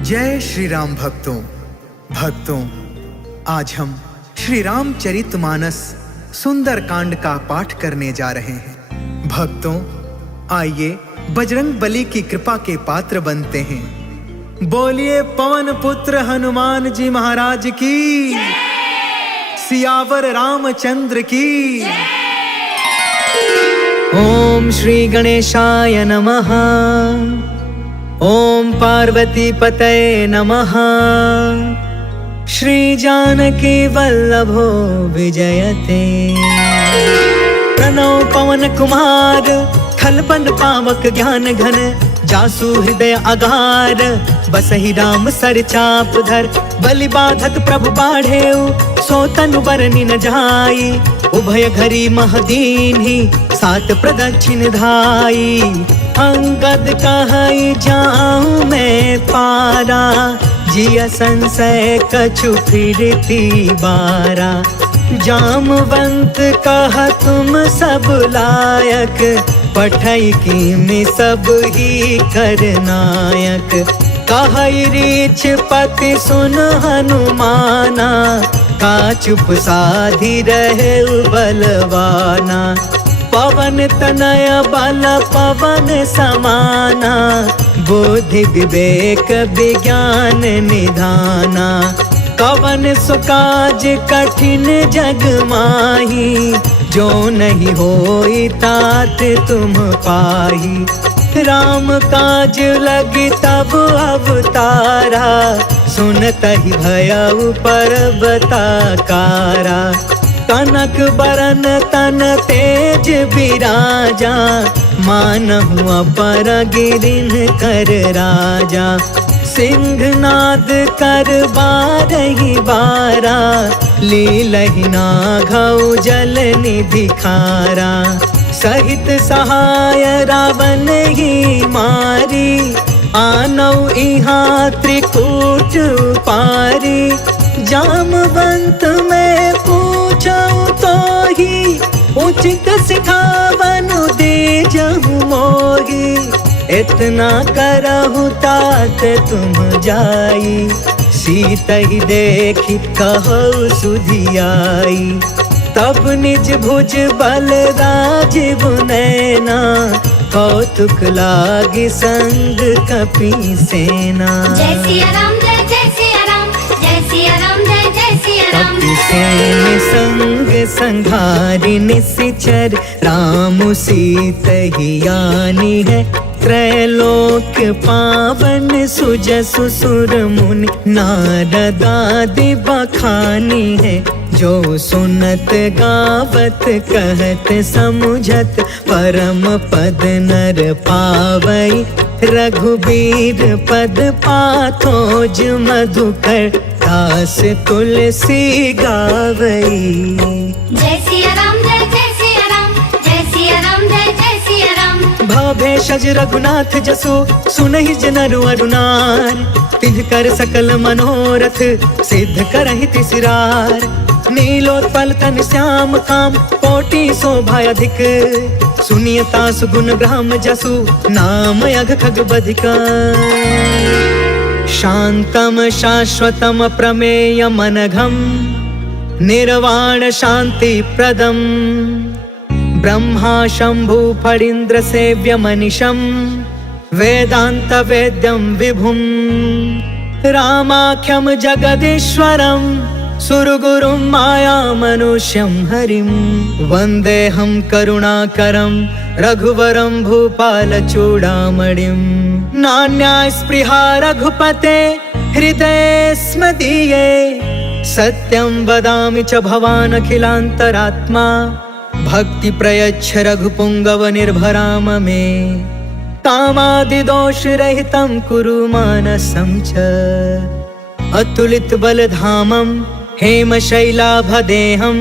जय श्री राम भक्तों, आज हम श्री रामचरितमानस सुंदर कांड का पाठ करने जा रहे हैं। भक्तों, आइए बजरंग बली की कृपा के पात्र बनते हैं। बोलिए पवन पुत्र हनुमान जी महाराज की, सियावर रामचंद्र की। ओम श्री गणेशाय नमः। ओम पार्वती पतये नमः। श्री जानकी वल्लभो विजयते। प्रणव पवन कुमार, खलपन पावक ज्ञान घन, जासु हृदय अगार, बसहि राम सर चाप धर। बलि बाधत प्रभु बाढ़ेउ, सो तनु बरनि न जाई। उभय घरी महदीन्हि, सात प्रदक्षिण धाई। अंगद कहई जाऊं मैं पारा, जिया संशय कछु फिरती बारा। जामवंत कहा तुम सब लायक, पठई की में सब ही करनायक। कहई रीछ पति सुन हनुमाना, का चुप साधी रहे बलवाना। पवन तनय बल पवन समाना, बुद्धि विवेक विज्ञान निधाना। कवन सुकाज कठिन जग माही, जो नहीं होई तात तुम पाही। राम काज लगी तब अवतारा, सुनतहि भयउ पर्वताकारा। कनक बरन तन तेज बिराजा, मानहु अपर गिरिन कर राजा। सिंहनाद कर बारहि बारा, लीलहि नाघउ जल निधि खारा। सहित सहाय रावण ही मारी, आनौ इहाँ त्रिकूट पारी। जामवंत में पूछऊ तो ही, उचित सिखावनु दीजहु मोही। इतना करहु तात तुम जाई, सीतहि देखि कहु सुधियाई। तब निज भुज बल राजीव नैना, कौतुक लागी संग कपि सेना। जय सिया राम, जय जय सिया राम, जय सिया राम, जय जय सिया राम। कपि सेन संग संघारि निशिचर, राम सीतहि आनी है। त्रैलोक पावन सुजसु सुर मुनि, नारद आदि बखानी है। जो सुनत गावत कहत समुझत, परम पद नर पावई। रघुबीर पद पाथोज मधुकर, दास तुलसी गावई। जय सिया राम, जय जय सिया राम, जय सिया राम, जय जय सिया राम। भव भेषज रघुनाथ जसु, सुनहि जनरु अरुनार। तिन्हकर सकल मनोरथ, सिद्ध करहि तिसरार। नीलोत्पल तन श्याम काम, कोटि शोभा अधिक। सुनियता सुगुण ब्रह्म जसु, नाम अघ खग बधिका। शांतम शाश्वतम प्रमेय मनघम, निर्वाण शांति प्रदम। ब्रह्मा शंभु फणीन्द्र सेव्य मनिषं, वेदांत वेद्यं विभुं। रामाख्यं जगदीश्वरं, सुरगुरुं माया मनुष्यं हरिं। वन्देऽहं करुणाकरं, रघुवरं भूपालचूडामणिं। नान्या स्पृहा रघुपते, हृदये स्म दीये। सत्यं वदामि च भवान् अखिलान्तरात्मा। भक्ति प्रयच्छ रघुपुंगव निर्भराम मे। कामादिदोष रहितं कुरु मानसं च। अतुलित बलधामं, हेम शैलाभदेहं।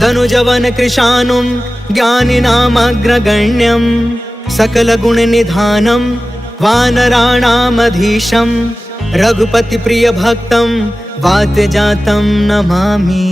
तनुजवन कृशानुं, ज्ञानिनामग्रगण्यं। सकल गुण निधानं, वानराणामधीशं। रघुपति प्रिय भक्तं, वातजातं नमामि।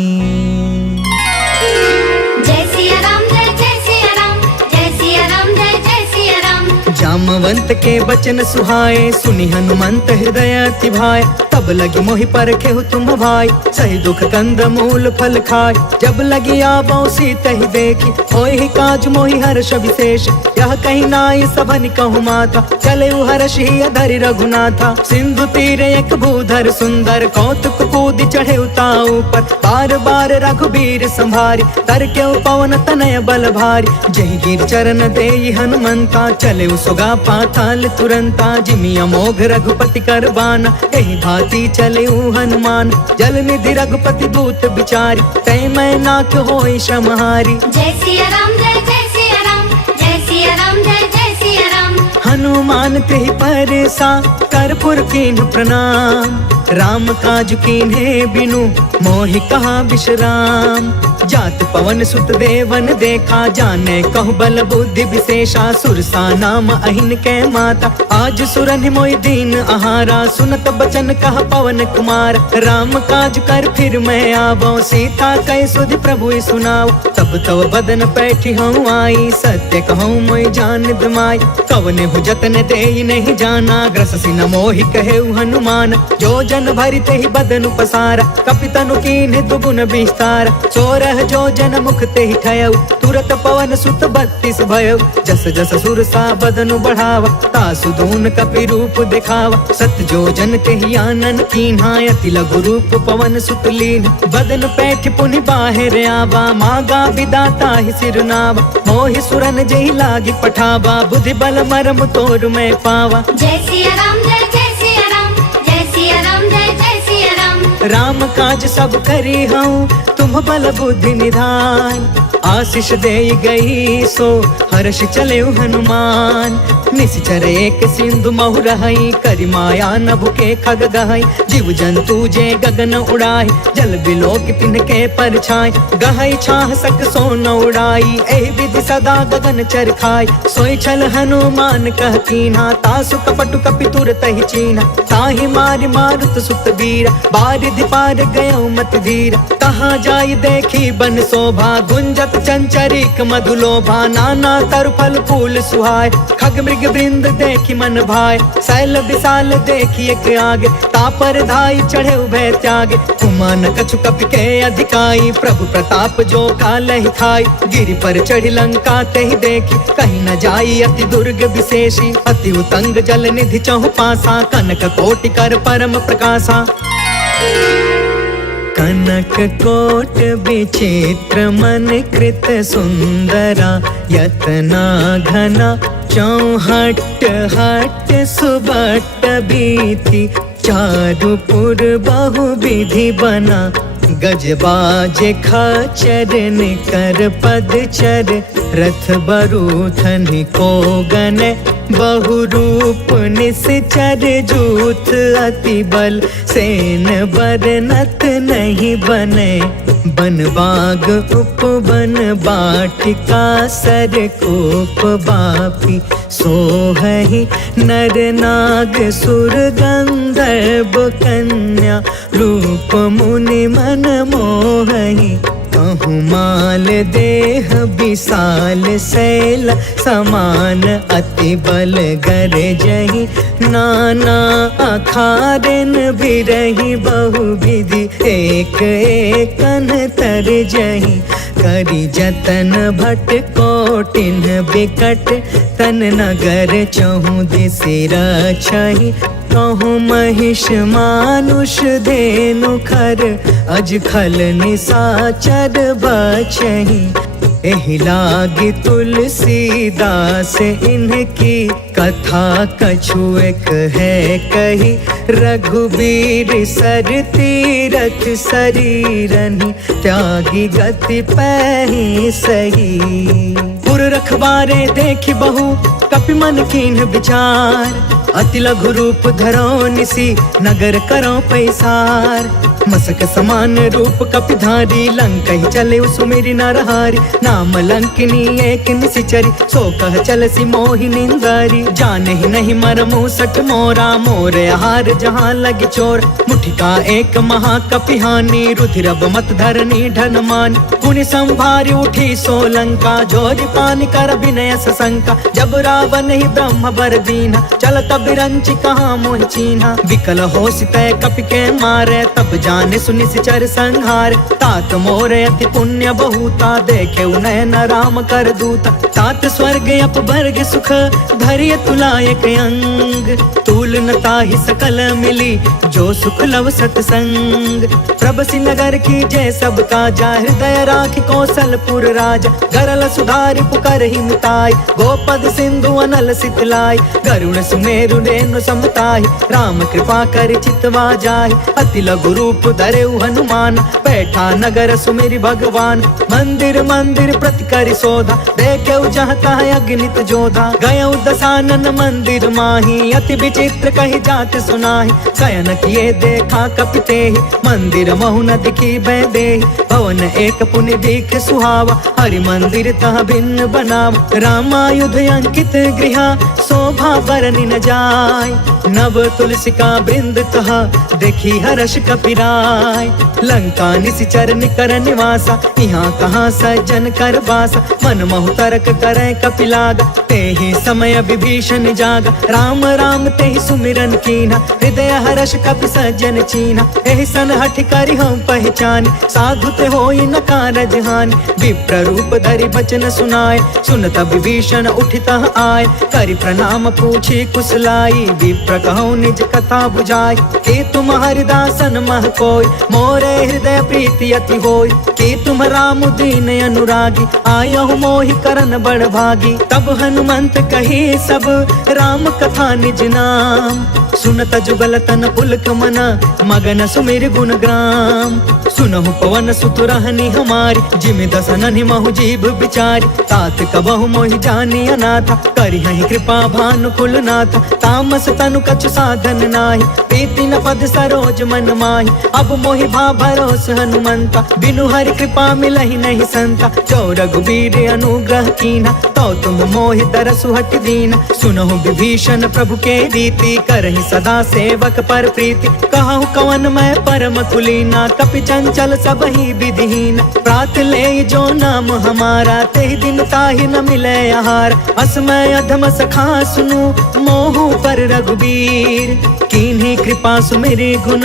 जय सिया राम, जय जय सिया राम, जय सिया राम, जय जय सिया राम। जामवंत के बचन सुहाए, सुनि हनुमंत हृदय अति भाए। तब लगी मोहि परखेहु तुम भाई, सही दुख कंद मूल फल खाय। जब लगी आवो सीत ही देखी, होहि काज मोहि हर्ष विशेष। यह कहीं नाई सबन कहु माथा, चले हर्ष ही अधरि रघुनाथा। सिंधु तीर एक भूधर सुंदर, कौतुक कूद चढ़े उताऊ पर। बार बार रघुबीर संभारी, तर के पवन तनय बल भारी। जही गिर चरण देई हनुमंता, चले सुगा पाताल तुरंता। जिमि अमोघ रघुपति कर बाना, एहि भांति चले हनुमान। जल निधि रघुपति दूत बिचारी, तै मैं नाथ होई समहारी। जय सिया राम जय जय सिया राम, जय सिया राम जय जय सिया राम। हनुमान तेहि परसा, कर्पूर कीन्ह प्रणाम। राम काज कीन्हे बिनु, मोहि कहा विश्राम। जात पवन सुत देवन देखा, जाने कहु बल बुद्धि विशेषा। सुरसा नाम अहिन के माता, आज सुरनि मोहि दीन आहारा। सुनत बचन कह पवन कुमार, राम काज कर फिर मैं आवो। सीता कह सुधि प्रभु सुनाओ, तब तब बदन पैठी हूँ आई। सत्य कहूँ मोहि जान दमाई, कवने हु जतन देई नहीं जाना। ग्रससि न मोहि कहेउ हनुमान, जो जन भरि तेहि बदनु पसारा। कपितनु कीन्ह दुगुन विस्तार, सोरह जो जन मुख तेहि ठयउ। तुरत पवन सुत 32 भयउ, जस जस सुरसा बदनु बढ़ावा। तासु दून कपि रूप दिखावा, सत जो जन तेहि आनन कीन्हा। अति लघु रूप पवन सुत लीन, बदन पैठ पुनि बाहिर आवा। मागा विदाता ही सिरनावा, मोहि सुरन जहि लागी पठावा। बुद्धि बल मरम तोर मैं पावा। जय सिया राम जय जय सिया राम, जय सिया राम जय जय सिया राम। राम काज सब करी हूँ, तुम बल बुद्धि निधान। आशीष दे गई सो, हर्ष चले हनुमान। निश्चर एक सिंधु महु रहई, करि माया नभ के खग गहई। जीव जंतु जे गगन उड़ाई, जल बिलोक तिनके परछाई। गहई छाह सक सो न उड़ाई, एहि विधि सदा गगन चर खाई। सोई छल हनुमान कह कीन्हा, तासु कपटु कपि तुरत ही चीन्हा। ताहि मारि मारुत सुत बीरा, बारिधि पार गयो मति धीरा। कहाँ जाई देखी बन शोभा, गुंजत चंचरिक मधुलोभा। नाना तरु फल फूल सुहाय, खग मृग वृंद देखी मन भाय। शैल विशाल देखी एक आगे, तापर धाई चढ़े उभय त्यागे। कुमान कछु कपि के अधिकाई, प्रभु प्रताप जो कालहि थाई। गिरि पर चढ़ी लंका तेहि देखी, कहीं न जाई अति दुर्ग विशेषी। अति उतंग जल निधि चहु पासा, कनक कोटि कर परम प्रकाशा। कनक कोट विचित्र मन कृत सुंदरा। यतना घना चौहट हट सुबट बीथी। चारुपुर बहु विधि बना, गजबाज खचर निकर पदचर। रथ बरूथन को गन, बहुरूप निश्चर। जूथ अति बल, सेन बरनत नहीं बने। बन बाग उपवन बाटिका, सर कोप बापी। सोहहि नर नाग सुर गंधर्व कन्या। रूप मुनि मन मोहहि, कहूँ माल देह विशाल शैल। समान अति बल गर जही, नाना अखारन बिरही। बहु विधि एक एकन तर जही। करि जतन भट कोटिन बिकट, तन नगर चहु दिसि रछहि। कहूँ महिष मानुष धेनु खर, अज खल निसाचर बचहि। एहि लागी तुलसीदास इनकी, कथा कछु एक है कही। रघुबीर सर तीरथ शरीरनि, त्यागी गति पैहि सही। पुर रखवारे देखि बहु, कपि मन कीन्ह विचार। अति लघु रूप धरो निसी नगर करो पैसार। मसक समान रूप कपिधारी लंका ही चले सुमेरी नरहारी। नाम लंकिनी एक निशिचरी सो कह चल सी मोहि निंदारी। जाने ही नहीं मरमु सट मोरा मोर आहार जहाँ लगी चोर। मुठिका एक महाकपिहानी रुधिरब मत धरनी ढन मान। पुनि संभारी उठी सोलंका जोरी पानी कर विनय सशंका। जब रावण ही ब्रह्म बर दीना चल तब रंची कहाँ मोहि चीन्हा। विकल हो सितय कपि के मारे तब जाने सुनि सिचर संहार। तात मोर अति पुण्य बहुता देखे नयन राम कर दूता। तात स्वर्ग अपवर्ग सुख धरिय तुलायक अंग। तूल न ताहि सकल मिली जो सुख लव सतसंग। प्रभसी नगर की जय सब काजा हृदय राखि कौशलपुर राजा। गरल सुधारि पुकर ही मिताई गोपद सिंधु अनल सितलाई। गरुण सुमेरु रेणु समताहि राम कृपा कर चितवा जाहि। अति लघु रूप धरेउ हनुमान बैठा नगर सुमेरि भगवान। मंदिर मंदिर प्रति करि शोधा देखेउ जहाँ तहाँ अगणित जोधा। गयउ दसानन मंदिर माही अति विचित्र कही जात सुनाही। शयन किए देखा कपितेहि मंदिर महु न दिखी बैदेहि। भवन एक पुनि दिख सुहावा हरि मंदिर तह भिन्न बनावा। रामायुध अंकित गृह शोभा बरनि न जाय। नव तुलसिका बृंद तह देखी हर्ष कपिराय। लंका निशिचर निकर निवासा यहाँ कहाँ सज्जन कर बासा। मन महु तर्क करे कपिलागा तेहि समय विभीषण जागा। राम राम तेहि सुमिरन कीन्हा हृदय हर्ष कपि सज्जन चीन्हा। एहि सन हठ करि हम पहचान साधु ते होई न कारज हानि। विप्र रूप धरि बचन सुनाए सुनत विभीषण उठितः आए। करि प्रणाम पूछी कुशलाई विप्र कहूँ निज कथा बुझाई। कि तुम हरिदासन मह कोई मोरे हृदय प्रीति अति होई। कि तुम राम दीन अनुरागी आयहु मोहि करन बड़ भागी। तब हनुमंत कही सब राम कथा निज नाम। सुनत जुगल तन पुलक मना मगन सुमिर गुण ग्राम। सुनहु पवन सुत रहनी हमारी जिमि दसननि महु जीव बिचारी। तात कबहु मोहि जानी अनाथा करिहहि कृपा भानु कुलनाथा। तामस तनु कछु साधन नाही प्रीति न पद सरोज मन माही। अब मोहि भा भरोस हनुमंता बिनु हरि कृपा मिलहि नहीं संता। जो रघुबीर अनुग्रह कीन्हा तो तुम मोहि तरसु हट दीना। सुनहु विभीषण प्रभु के रीति करहि सदा सेवक पर प्रीति। कहूँ कवन मैं परम कुलीना कपि चंचल सब ही विधिहीन। प्रात ले जो नाम हमारा तेहि दिन ताहि न मिले आहार। असमय अधम सखा सुनु मोहु पर रघुबीर। कीन्ही कृपा सुमेरि गुण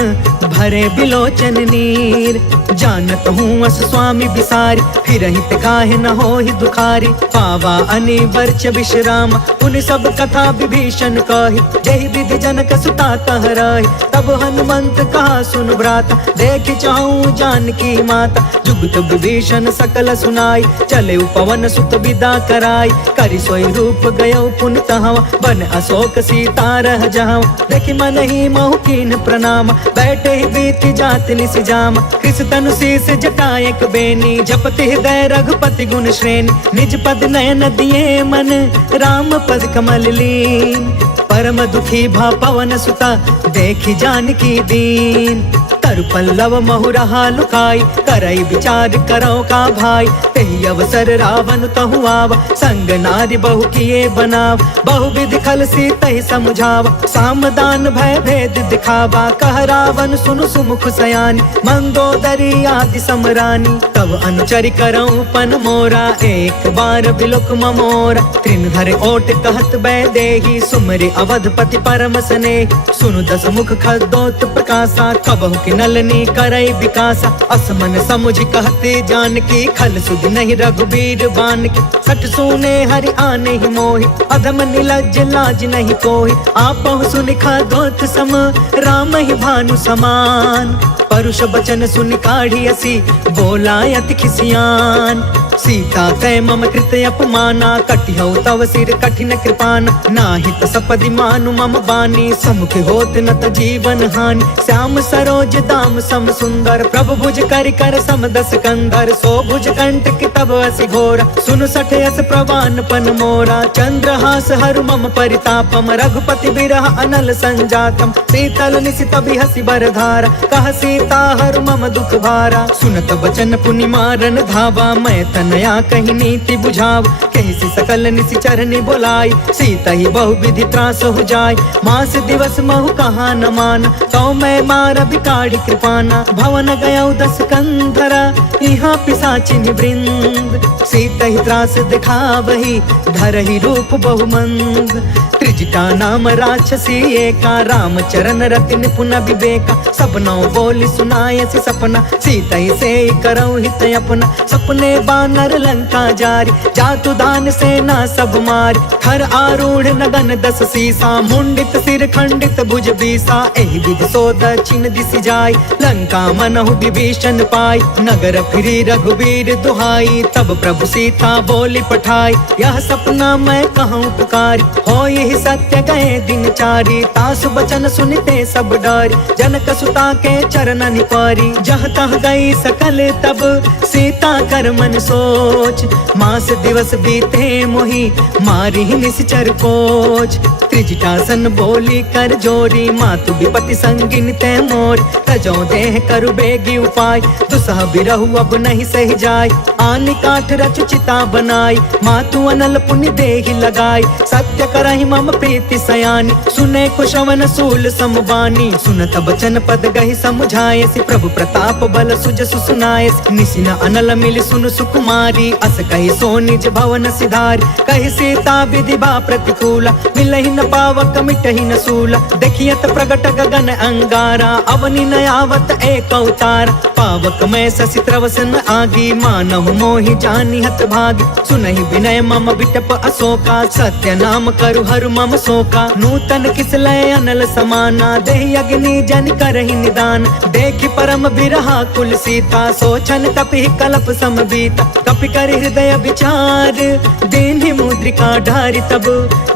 भरे बिलोचन नीर। जानत हूँ अस स्वामी बिसारी फिरहि ते काहे न होहि दुखारी। पावा अनि वर्ष विश्राम उन सब कथा विभीषण कही। जहि विधि जनक सुता कह रही तब हनुमंत कहा सुन भ्राता। देख चाहूं जानकी माता जुगत विभीषण सकल सुनाई। चले पवन सुत विदा कराई करि सोई रूप गयो पुनि तहवा। बन अशोक सीता रह जहाँ देखि मन ही महु कीन प्रणाम। बैठे ही बीती जात निसि जाम कृष तनु शीस जटायक बेनी। जपति हृदय रघुपति गुण श्रेणी निज पद नयन दिए मन राम पद कमल लीन। परम दुखी भा पवन सुता देखी जानकी दीन। तरु पल्लव महु रहा लुकाई करई विचार करो का भाई। तेहि अवसर रावण तहु आवा संग नारी बहु किए बनाव। बहु विधि खल सी तहि समझावा सामदान भय भेद दिखावा। कह रावण सुनु सुमुख सयानी मंदोदरी आदि समरानी। तब अनुचरि करऊं पन मोरा एक बार बिलोक ममोरा। त्रिन धरे ओट कहत बैदेही सुमरि अवधपति परम स्नेह। सुनु दस मुख खदोत प्रकाशा कबहु कि नलनी करई विकासा। असमन समुझ कहते जानकी खल सुध नहीं रघुबीर बान की। सठ सुने हरि आने ही मोहि अधम निलज्ज लाज नहीं कोहि। आपहु सुनि खदोत सम राम ही भानु समान। परुष बचन सुनि काढ़ी असी बोला अति खिसियान। सीता कै मम कृत अपमाना, कटिहौ तव सिर कठिन कृपान। नाहित सपदि मानु मम बानी, समुख होत न त जीवन हानि। श्याम सरोज दाम सम सुंदर, प्रभु भुज करि कर सम दस कंधर। सो भुज कंटक तब असि घोर, सुन सठ यस प्रवान पन मोरा। चंद्रहास हरु मम परितापम, रघुपति बिरह अनल संजातम। शीतल निशित बिहसि बर धारा, कह सीता हरु मम दुख भारा। सुनत बचन पुनि मारन धावा, मैं तनया कही नीति बुझाव। कहि सकल निशिचर नि बोलाई, सीता ही बहु विधि त्रास हो जाय। मास दिवस महु कहा न मान, तो मैं मार बिकाढ़ी कृपाना। भवन गयौ दस कंधरा, यहाँ पिशाचिन वृंद। सीता ही त्रास दिखावही, धरहि रूप बहुमंद। त्रिजटा नाम राक्षसी एका, राम चरण रति निपुण विवेका। सपनौ बोली सुनायसि सपना, सीता ही से करौ हित अपना। सपने बानर लंका जारी, जातु दान सेना सब मारी। थर आरूढ़ नगन दस सीसा, मुंडित सिर खंडित भुज बीसा। एहि विधि सो दक्षिण दिशि जाय, लंका मनहु विभीषण पाई। नगर फिरी रघुबीर दुहाई, तब प्रभु सीता बोली पठाई। यह सपना मैं कहूँ पुकारी, हो यही सत्य गए दिन चारी। तासु बचन सुनते सब डरी, जनक सुता के चरण निपारी। जह तह गई सकल तब, सीता कर मन सोच। मास दिवस बीते मोहि, मारी निश्चर कोच। त्रिजटासन बोली कर जोरी, मातु विपति संगिन ते मोर। तजो देह करु बेगी उपाय, दुसह बिरहु अब नहीं सही जाय। आनि काठ रचु चिता बनाई, मातु अनल पुनि देहि लगाई। सत्य करहि मम प्रीति सयानी, सुने कुशवन सूल समबानी। सुनत बचन पद गहि समुझायसि, प्रभु प्रताप बल सुजसु सुनायसि। निसिन अनल मिलि सुनु सुकुमारी, अस कहि सो निज भवन सिधारी। कहि सीता विधि बा प्रतिकूला, मिलहि न पावक मिटहि न सूला। देखियत प्रगट गगन अंगारा, अवनि न आवत एक अवतार। पावक मैं शशि त्रवसन आगी, मानहु मोहि जानि हत भागी। सुनहि विनय मम बिटप अशोका, सत्य नाम करु हरु मम शोका। नूतन किसलय अनल समाना, देहि अग्नि जन करहि निदान। देखि परम बिरहा कुल सीता, सोचन तपि कलप सम बीता। कपि कर हृदय विचार, दीन्हि मुद्रिका ढारि तब।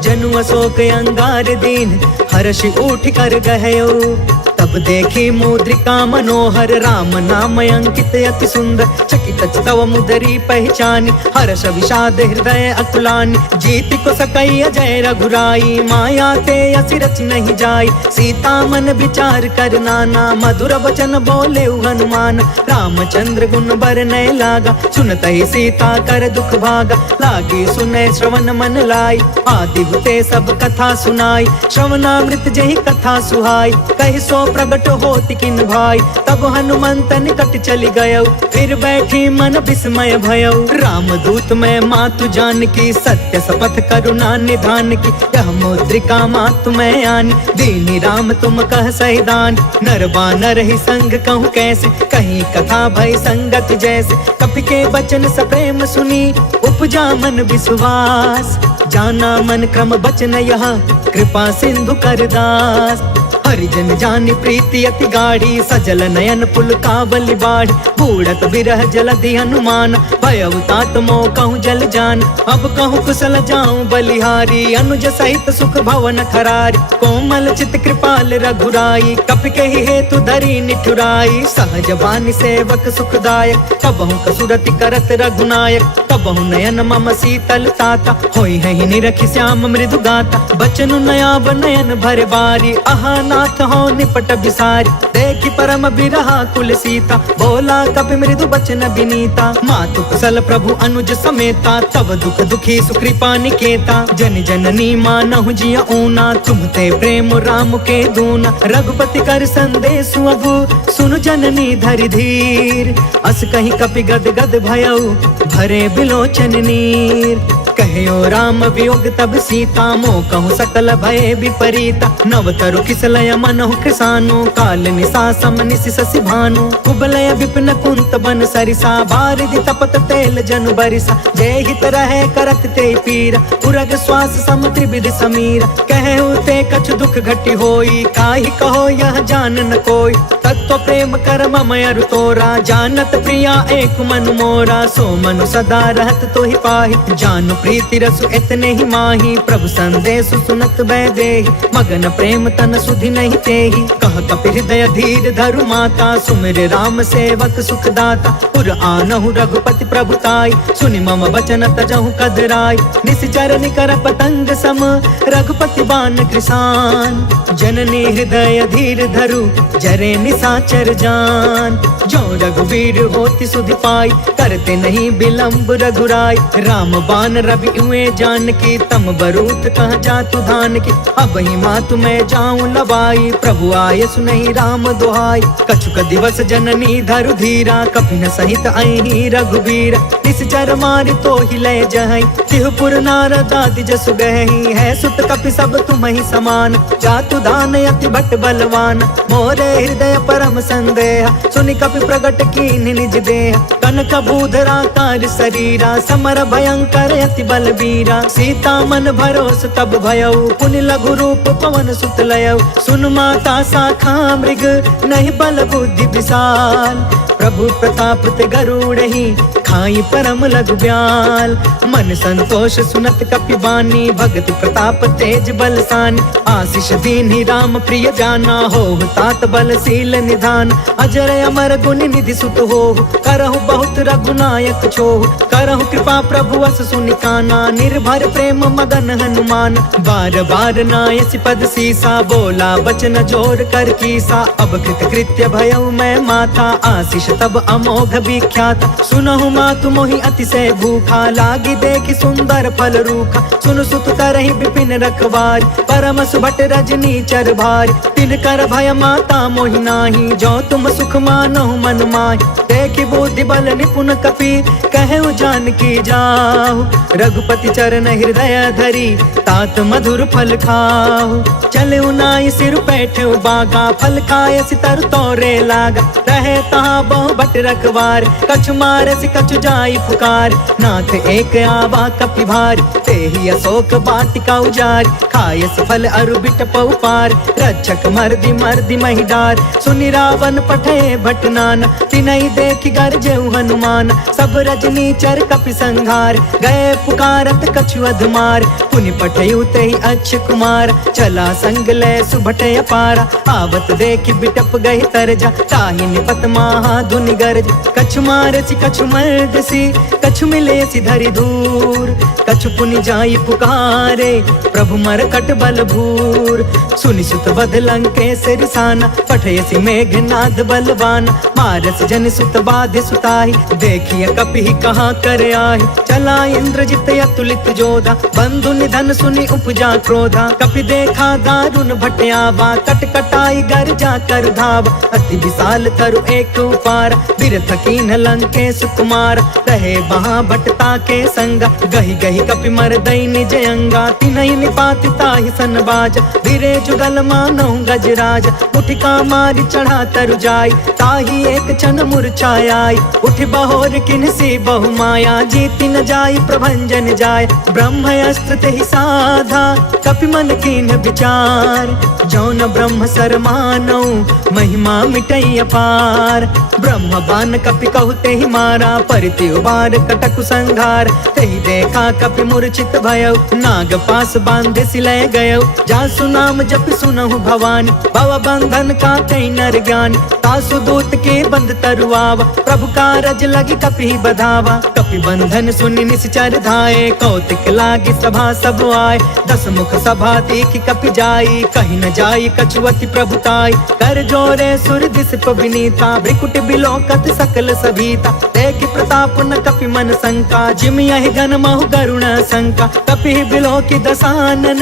जनु अशोक अंगार दीन, हर्षि उठ कर गहयो। तब देखी मुद्रिका मनोहर, राम नाम अंकित अति सुंदर। चकित तव मुदरी पहचानी, हर्ष विषाद हृदय अकुलानी। जीति को सकई अजय रघुराई, माया ते असि रच नहीं जाई। सीता मन विचार कर नाना, मधुर वचन बोले हनुमान। रामचंद्र गुण बरनय लागा, सुनत ही सीता कर दुख भागा। लागी सुने श्रवण मन लाई, आदि हुते सब कथा सुनाई। श्रवणामृत जही कथा सुहाई, कहि सो प्रगट होति किन भाई। तब हनुमंत निकट चली गयो, फिर बैठी मन विस्मय भयो। राम दूत मैं मातु जान की, सत्य शपथ करुणा निधान की। यह मुद्रिका मातु मैं आनी, दीनी राम तुम कह सहिदान। नर बानर ही संग कहूँ कैसे, कहीं कथा भई संगत जैसे। कपि के बचन सप्रेम सुनी, उपजा मन विश्वास। जाना मन क्रम बचन यह, कृपा सिंधु कर दास। हरिजन जानि प्रीति अति गाढ़ी, सजल नयन पुल कावली बाढ़। बूढ़त बिरह जलधि हनुमान, भयउ तात मोह कहूँ जल जान। अब कहूँ कुशल जाऊं बलिहारी, अनुज सहित सुख भवन खरारी। कोमल चित कृपाल रघुराई, कपि कहि हेतु धरी निठुराई। सहज बानी सेवक सुखदायक, कबहु कसुरति करत रघुनायक। कबहु नयन मम शीतल ताता, होई है निरखि श्याम मृदु गाता। बचनु नयाब नयन भर बारी, आहा नाथ हो निपट बिसारी। देखि परम बिरहा कुल सीता, बोला कपि मृदु बचन विनीता। मातु कुशल प्रभु अनुज समेता, तब दुख दुखी सुकृपा निकेता। जन जननी मानहु जिय ऊना, तुम ते प्रेम राम के दूना। रघुपति कर संदेश अगु, सुनु जननी धरि धीर। अस कहीं कपि गद गद भयउ, भरे बिलोचन नीर। कहो राम वियोग तब सीता, मोह कहूँ सकल भय विपरीता। नव तरु किसलय मनहु कृसानु, काल निसा सम निसि शशि भानु कुबलय विपिन कुंत बन सरिसा बारिधि तपत तेल जनु बरिसा जय हित रहे करत ते पीरा उरग श्वास सम त्रिविध समीरा कहु ते कछु दुख घटी होई काहि कहो यह जान न कोई तत्व प्रेम कर मम अरु तोरा जानत प्रिया एक मनु मोरा सो मनु सदा रहत तो ही पाहि जानु प्रीति रसु इतने ही माही प्रभु संदेश सुनत बै देहि मगन प्रेम तन सुधि नहीं तेहि कह कपि हृदय धीर धरु माता सुमिर राम सेवक सुख दाता पुर आनहु रघुपति प्रभुताई सुनि मम वचन तजहु कदराई निश्चर निकर पतंग सम रघुपति बान कृसान जननी हृदय धीर धरु जरे निसाचर जान जो रघुवीर होति सुधि पाई करते नहीं विलंब रघुराई राम बान रवि हुए जान की तम बरूत कह जातु धान की अब ही मातु मैं जाऊं लवाई प्रभु आय सुनहि राम दोहाई कछुक दिवस जननी धरु धीरा कपि न सहित अहि रघुवीर निश्चर मारि तो ही लय जहई तिहुपुर नारद आदि जसु गहई है सुत कपि सब तुम ही समान जातु दान अति भट बलवान मोरे हृदय परम संदेह सुनि कपि प्रगट कीन निज देह कनक भूधरा कार शरीरा समर भयंकर अति बलबीरा सीता मन भरोस तब भयउ पुनि लघु रूप पवन सुत लयउ सुन माता शाखा मृग नहीं बल बुद्धि विशाल प्रभु प्रताप ते गरुड़हि खाई परम लघु ब्याल मन संतोष सुनत कपि बानी भगति प्रताप तेज बलसानी आशीष दीन्हि राम प्रिय जाना हो तात बलशील निधान अजर अमर गुण निधि सुत हो करहु बहुत रघुनायक छोह करहु कृपा प्रभु अस सुनि काना निर्भर प्रेम मगन हनुमान बार बार नायसि पद सीसा बोला बचन जोर कर कीसा अब कृत कृत्य भयउ मैं माता आशीष तब अमोघ विख्यात सुनहु मातु मोहि अतिशय भूखा लागी देखि सुंदर फल रूखा सुन सुत करहि विपिन रखवार परम सुभट रजनी चर भार तिन कर भय माता मोहि नाही जो तुम सुख मानहु मन माहि देखि बुद्धि बल निपुण कपि कहु जान की जाहु रघुपति चरण हृदय धरी तात मधुर फल खाहु चले नाई सिर बैठे बागा फल खाए सितर तोरे लागा रहे तहाँ बहु बट रखवार कछु मारे सि कछु जाई पुकार नाथ एक आवा कपि भार ते ही अशोक बाटिका उजार खाए फल अरु बिट पार रक्षक मर्दी मर्दी महिडार सुनि रावण पठे भटनान तिनहि देखि गरजेउ हनुमान सब रजनी चर कपि संघार गए पुकारत कछु अधमार पुनि पठयु तेहि अच्छ कुमार चला संग ले सुभट अपारा आवत देखि बिटप गहि तरजा ताहि निपत महा धुनि गरज कछु मारसी कछु मर्दसी कछु मिलेसी धरि दूर कछु पुनि जाई पुकारे प्रभु मरकट बल भूर सुनि सुत बध लंकेश रिसाना पठयसी मेघनाद बलवान मारस जन सुत बाधे सुताहि देखिए कपि कहाँ कर आहि चला इंद्रजित अतुलित जोधा बंधु निधन सुनि उपजा क्रोधा कपि देखा दारुण भटयावा कट कटाई गर जा कर धाव अति विशाल तरु एक उपार बिरथ कीन लंकेश कुमार रहे वहाँ भटता के संगा गही गही कपि मर दई निज अंगा तिनहि निपाति ताहि सन बाज बिरे जुगल मानौ गजराज उठिका मारि चढ़ा तरु जाय ताहि एक क्षण मूर्छाई उठ बहोर किन्सी बहु माया जीति न जाय प्रभंजन जाय ब्रह्म अस्त्र तेहि साधा कपि मन कीन विचार जौन ब्रह्म सर मानौ महिमा मिटई अपार ब्रह्म बान कपि कहु तेहि मारा परिति उबार कटकु संघार तेहि देखा कपि मूर्छित भयउ नाग पास बांधे सिलय गयउ जासु नाम जप सुनहु भवानी भव बंधन का कई नर ज्ञान तासु दूत के बंध तरुआवा प्रभु कारज लगी कपि बधावा कपि बंधन सुनि निश्चर धाये कौतिक लागी सभा सब आए दस मुख सभा देखि कपि जाई कहीं न जाई कछुअति प्रभुताई कर जोरे सुर दिस विनीता भ्रिकुट बिलोकत सकल सभीता देखि प्रताप न कपि मन शंका, जिम यहि गण महु गरुण शंका, कपि बिलो की दसानन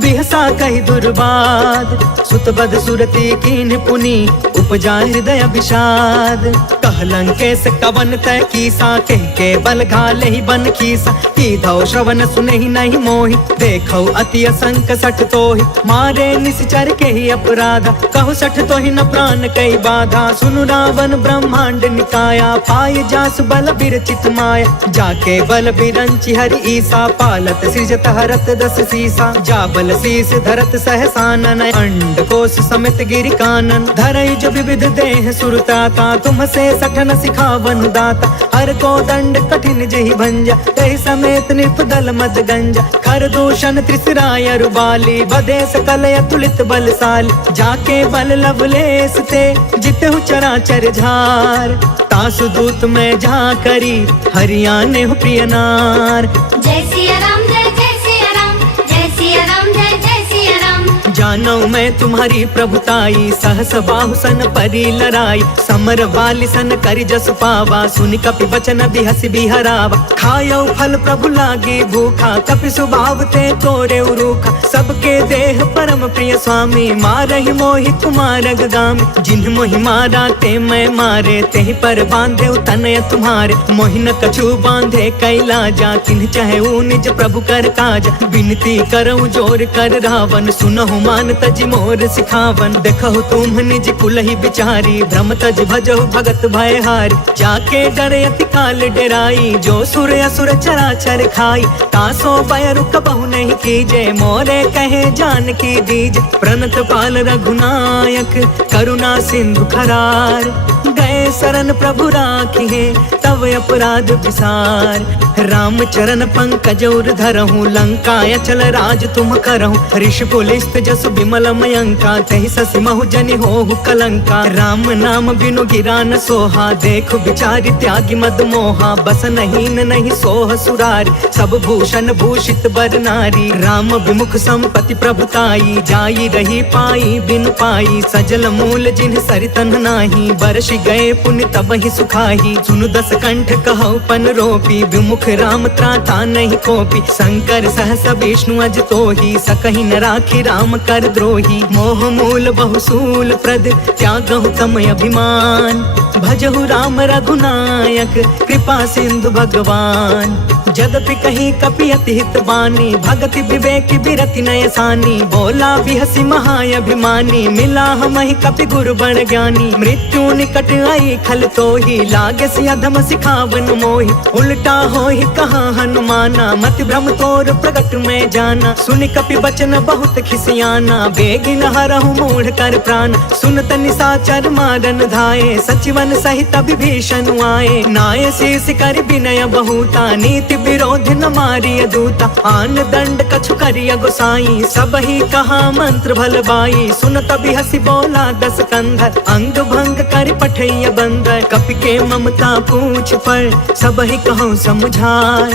बिहसा कहि दुर्बाद, सुत बद सुरती कीन्ह पुनि उपजा हृदय विषाद, कहलंकेश कवन तय कीसा, कह के बल घाले ही बन खीसा, की धौ श्रवण सुनहि नहीं मोहि, देखौ अति असंक सठ तोहि, मारे निश्चर के ही अपराधा, कहु सठ तोहि न प्राण कई बाधा, सुनु रावण ब्रह्मांड निकाया, पाय जासु बल बिरचित माया, जाके बल बिरंचि हरि ईसा, पालत सृजत हरत दस सीसा, जा बल शीस धरत सहसानन, अंड कोश समेत गिरि कानन, धरई जो विविध देह सुरताता, तुम से सठन सिखावन दाता, हर को दंड कठिन जहि भंजा, तहि समेत निपदल मद गंजा, खर दूषण त्रिसराय रुबाली, बदे सकल अतुलित बलशाली, जाके बल लवलेस ते जितहु चराचर झार, तासु दूत में जा करी हरियाणे हो प्रिय नार। जय सिया राम जय जय सिया राम, जय सिया राम जय जय सिया राम। जानो मैं तुम्हारी प्रभुताई, सहस बाहु सन परी लड़ाई, समर वाली सन करि जस पावा, सुनि कपि बचन बिहसि बिहरावा, खायो फल प्रभु लागे भूखा, कपि स्वभाव ते तोरे उरूखा, सबके देह परम प्रिय स्वामी, मारहि मोहि कुमार गामी, जिन्ह मोहि मारा ते मैं मारे, तेहि पर बांधे तनय तुम्हारे, मोहि न कछु बांधे कैलाजा, किन्ह चाहे निज प्रभु कर काजा, विनती करऊं जोर कर रावण, सुनहु मान तज मोर सिखावन, देखहु तुम निज कुलहि बिचारी, भ्रम तज भजहु भगत भयहारी, जाके डरे अति काल डेराई, जो सुर असुर चराचर खाई, तासो भय रुक बहु नहीं कीजे, मोरे कहे जान की दीज, प्रणत पाल रघुनायक करुणा सिंधु खरार, गए शरण प्रभु राखी है तब अपराध विसार, राम चरण पंकज उर धरहूँ, लंका अचल राज तुम करहूँ, ऋषि पुलिस्त जस विमल मयंका, तहि ससि महु जनि होहु कलंका, राम नाम बिनु गिरा न सोहा, देखु बिचारी त्यागी मद मोहा, बस नहीं सोह सुरारी, सब भूषण भूषित बर नारी, राम विमुख संपत्ति प्रभुताई, जाई रही पाई बिनु पाई, सजल मूल जिन्ह सरितन नाही, बरसि गए पुण्य तब ही सुखाही, सुनु दस कंठ कहु पन रोपी, विमुख राम त्राता नहीं कोपी, शंकर सहस विष्णु अज तोहि, सकहि न राखी राम कर द्रोही, मोह मूल बहुसूल प्रद त्यागहु तम अभिमान, भजहु राम रघुनायक कृपा सिंधु भगवान, जदपि कहीं कपि अति हित बानी, भगति विवेक बिरति नय सानी, बोला बिहसि महाअभिमानी, मिला हमहि कपि गुरु बड़ ज्ञानी, मृत्यु निकट आई खल तोहि, लागे सि अधम सिखावन मोहि, उल्टा होहि कहाँ हनुमाना, मति भ्रम तोर प्रगट में जाना, सुनि कपि बचन बहुत खिसियाना, बेगिन हरहु मूढ़ कर प्राण, सुनत निशाचर मारन धाये, सचिवन सहित विभीषण आए, नाय शीस कर विनय बहुता, नीति विरोध न मारिय दूता, आन दंड कछु करिय गोसाई, सब ही कहा मंत्र भल बाई, सुनत बिहसि बोला दस कंधर, अंग भंग कर पठैय बंदर, कपि के ममता पूछ पर सब ही कहूँ समझाए,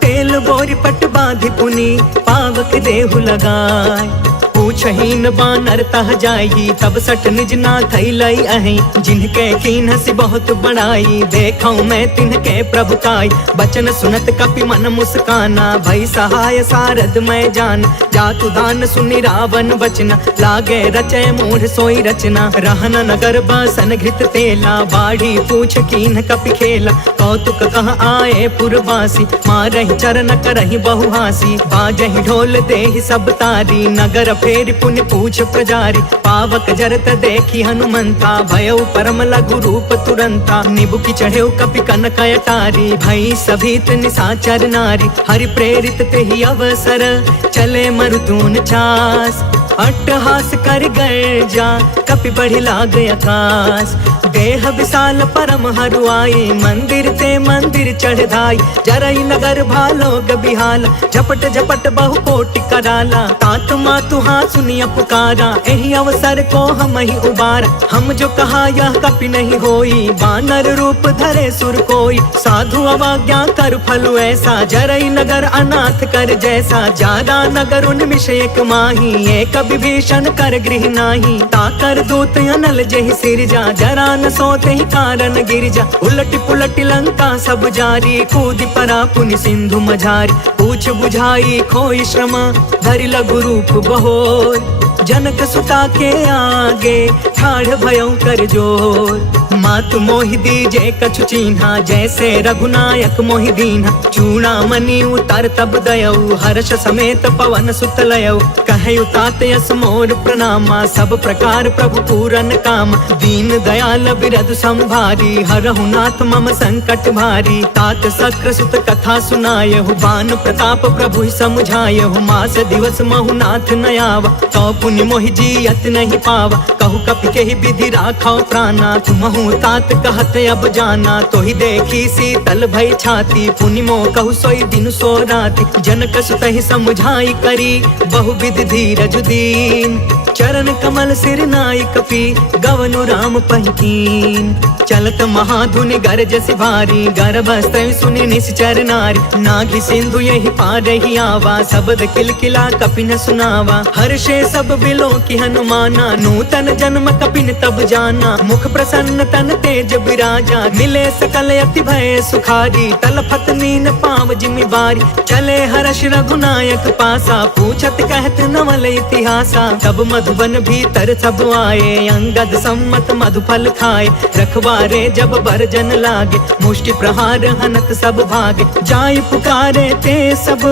तेल बोरी पट बांधि पुनि पावक देहु लगाए, पूछहीन बानर तह जाई, तब सठ निज नाथ लई अहि, जिनके कीन्हसि बहुत बड़ाई, देखौ मैं तिनके प्रभुताई, बचन सुनत कपि मन मुस्काना, भई सहाय सारद मैं जान, जातु दान सुनि रावण बचना, लागे रचय मूढ़ सोई रचना, रहन नगर बासन घृत तेला, बाढ़ी पूछ कीन्ह कपि खेला, कौतुक कह आए पुरवासी, मारहि चरण करहि बहु हासी, बाजहि ढोल देहि सब तारी, नगर फेर पुण्य पूछ प्रजारी, पावक जरत देखी हनुमंता, भयउ परम लघु रूप तुरंता, निबुकी चढ़ेउ कपि कनक अटारी, भई सभीत निशाचर नारी, हरि प्रेरित तेहि अवसर, चले मरुतून छास, अट्टहास कर गर्जा कपि बढ़ि लाग आकाश, देह विशाल परम हरुआई, मंदिर ते मंदिर चढ़ धाई, जरई नगर भालोग बिहाला, झपट झपट बहु कोटि कराला, तात मातु हाँ सुनिया पुकारा, एहि अवसर को हम ही उबारा, हम जो कहा यह कपि नहीं होई, बानर रूप धरे सुर कोई, साधु अवाज्ञा कर फलु ऐसा, जरई नगर अनाथ कर जैसा, जादा नगर उन मिश एक माही, एक विभीषण कर गृह नाही, ताकर दूत अनल जहि सिरजा, जरा न सोते ही कारण गिरजा। उलट पुलट लंका सब जारी, कूद परा पुनि सिंधु मझारी। पूछ बुझाई खोई श्रम, धरि लघु रूप बहोर, जनक सुता के आगे ठाढ़ भयं कर जोर। मातु मोहि दीजे कछु चीन्हा, जैसे रघुनायक मोहि दीन्हा। चूड़ामणि उतर तब दयऊ, हर्ष समेत पवन सुत लयऊ। कहयु तात यस मोर प्रणामा, सब प्रकार प्रभु पूरन काम। दीन दयाल बिरधु संभारी, हरहु नाथ मम संकट भारी। तात सक्र सुत कथा सुनायहु, बान प्रताप प्रभु समुझायहु। मास दिवस महु नाथ न आवा, तो पुनि मोहि जियत नहीं पावा। कहु कपि केहि विधि राखौ प्राणा, तुमहु तात कहत अब जाना। तो ही देखी शीतल भई छाती, पुनि मोह कहु सोई दिन सो राति। जनक सुत ही समुझाई करी, बहुविध धीरज दीन। चरण कमल सिर नाई कपि, गवनु राम पहिकीन। चलत महाधुनि गरजसि भारी, गर्भस्त्र सुनि निश्चर नारी। नाघि सिंधु यही पार ही आवा, शब्द किलकिला कपिन सुनावा। हर्षे सब बिलो की हनुमाना, नूतन जन्म कपिन तब जाना। मुख प्रसन्न तन तेज बिराजा, मिले सकल अति भय सुखारी। तलफत नीन पाव जिमि बारी, चले हर्ष रघुनायक पासा। पूछत कहत नवल इतिहासा, तब मधुबन भीतर सब आए। अंगद सम्मत मधुफल खाए, रखवारे जब बरजन लागे। मुष्टि प्रहार हनत सब भागे, जाय पुकारे ते सब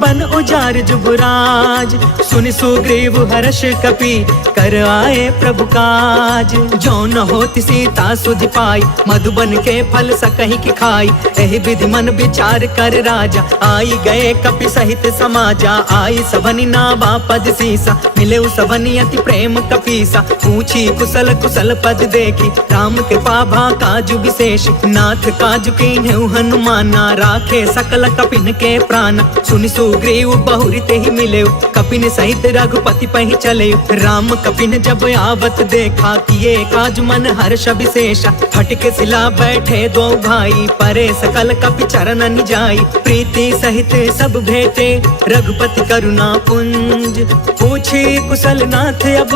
बन उजार जुबराज। सुनि सुग्रीव हर्ष कपि, कर आए प्रभु काज। जो न होति सीता सुधि पाई, मधुबन के फल सकहि की खाई। एहि विधि मन विचार कर राजा, आई गए कपि सहित समाजा। आई सबनि नावा पद सीसा, मिले सबनि अति प्रेम कपीसा। पूछी कुशल कुशल पद देखी, राम कृपा भा काजु विशेष। नाथ काजु कीन्हु हनुमाना, राखे सकल कपिन के प्राण। सुनि सुग्रीव बहुरी तेहि मिले, कपिन सहित रघुपति पहि चले। राम कपिन जब आवत देखा, किए काज मन हर्ष विशेषा। फटके सिला बैठे दो भाई, परे सकल कपि चरण जाई। प्रीति सहित सब भेटे, रघुपति करुणा पुंज। पूछी कुशल नाथ अब,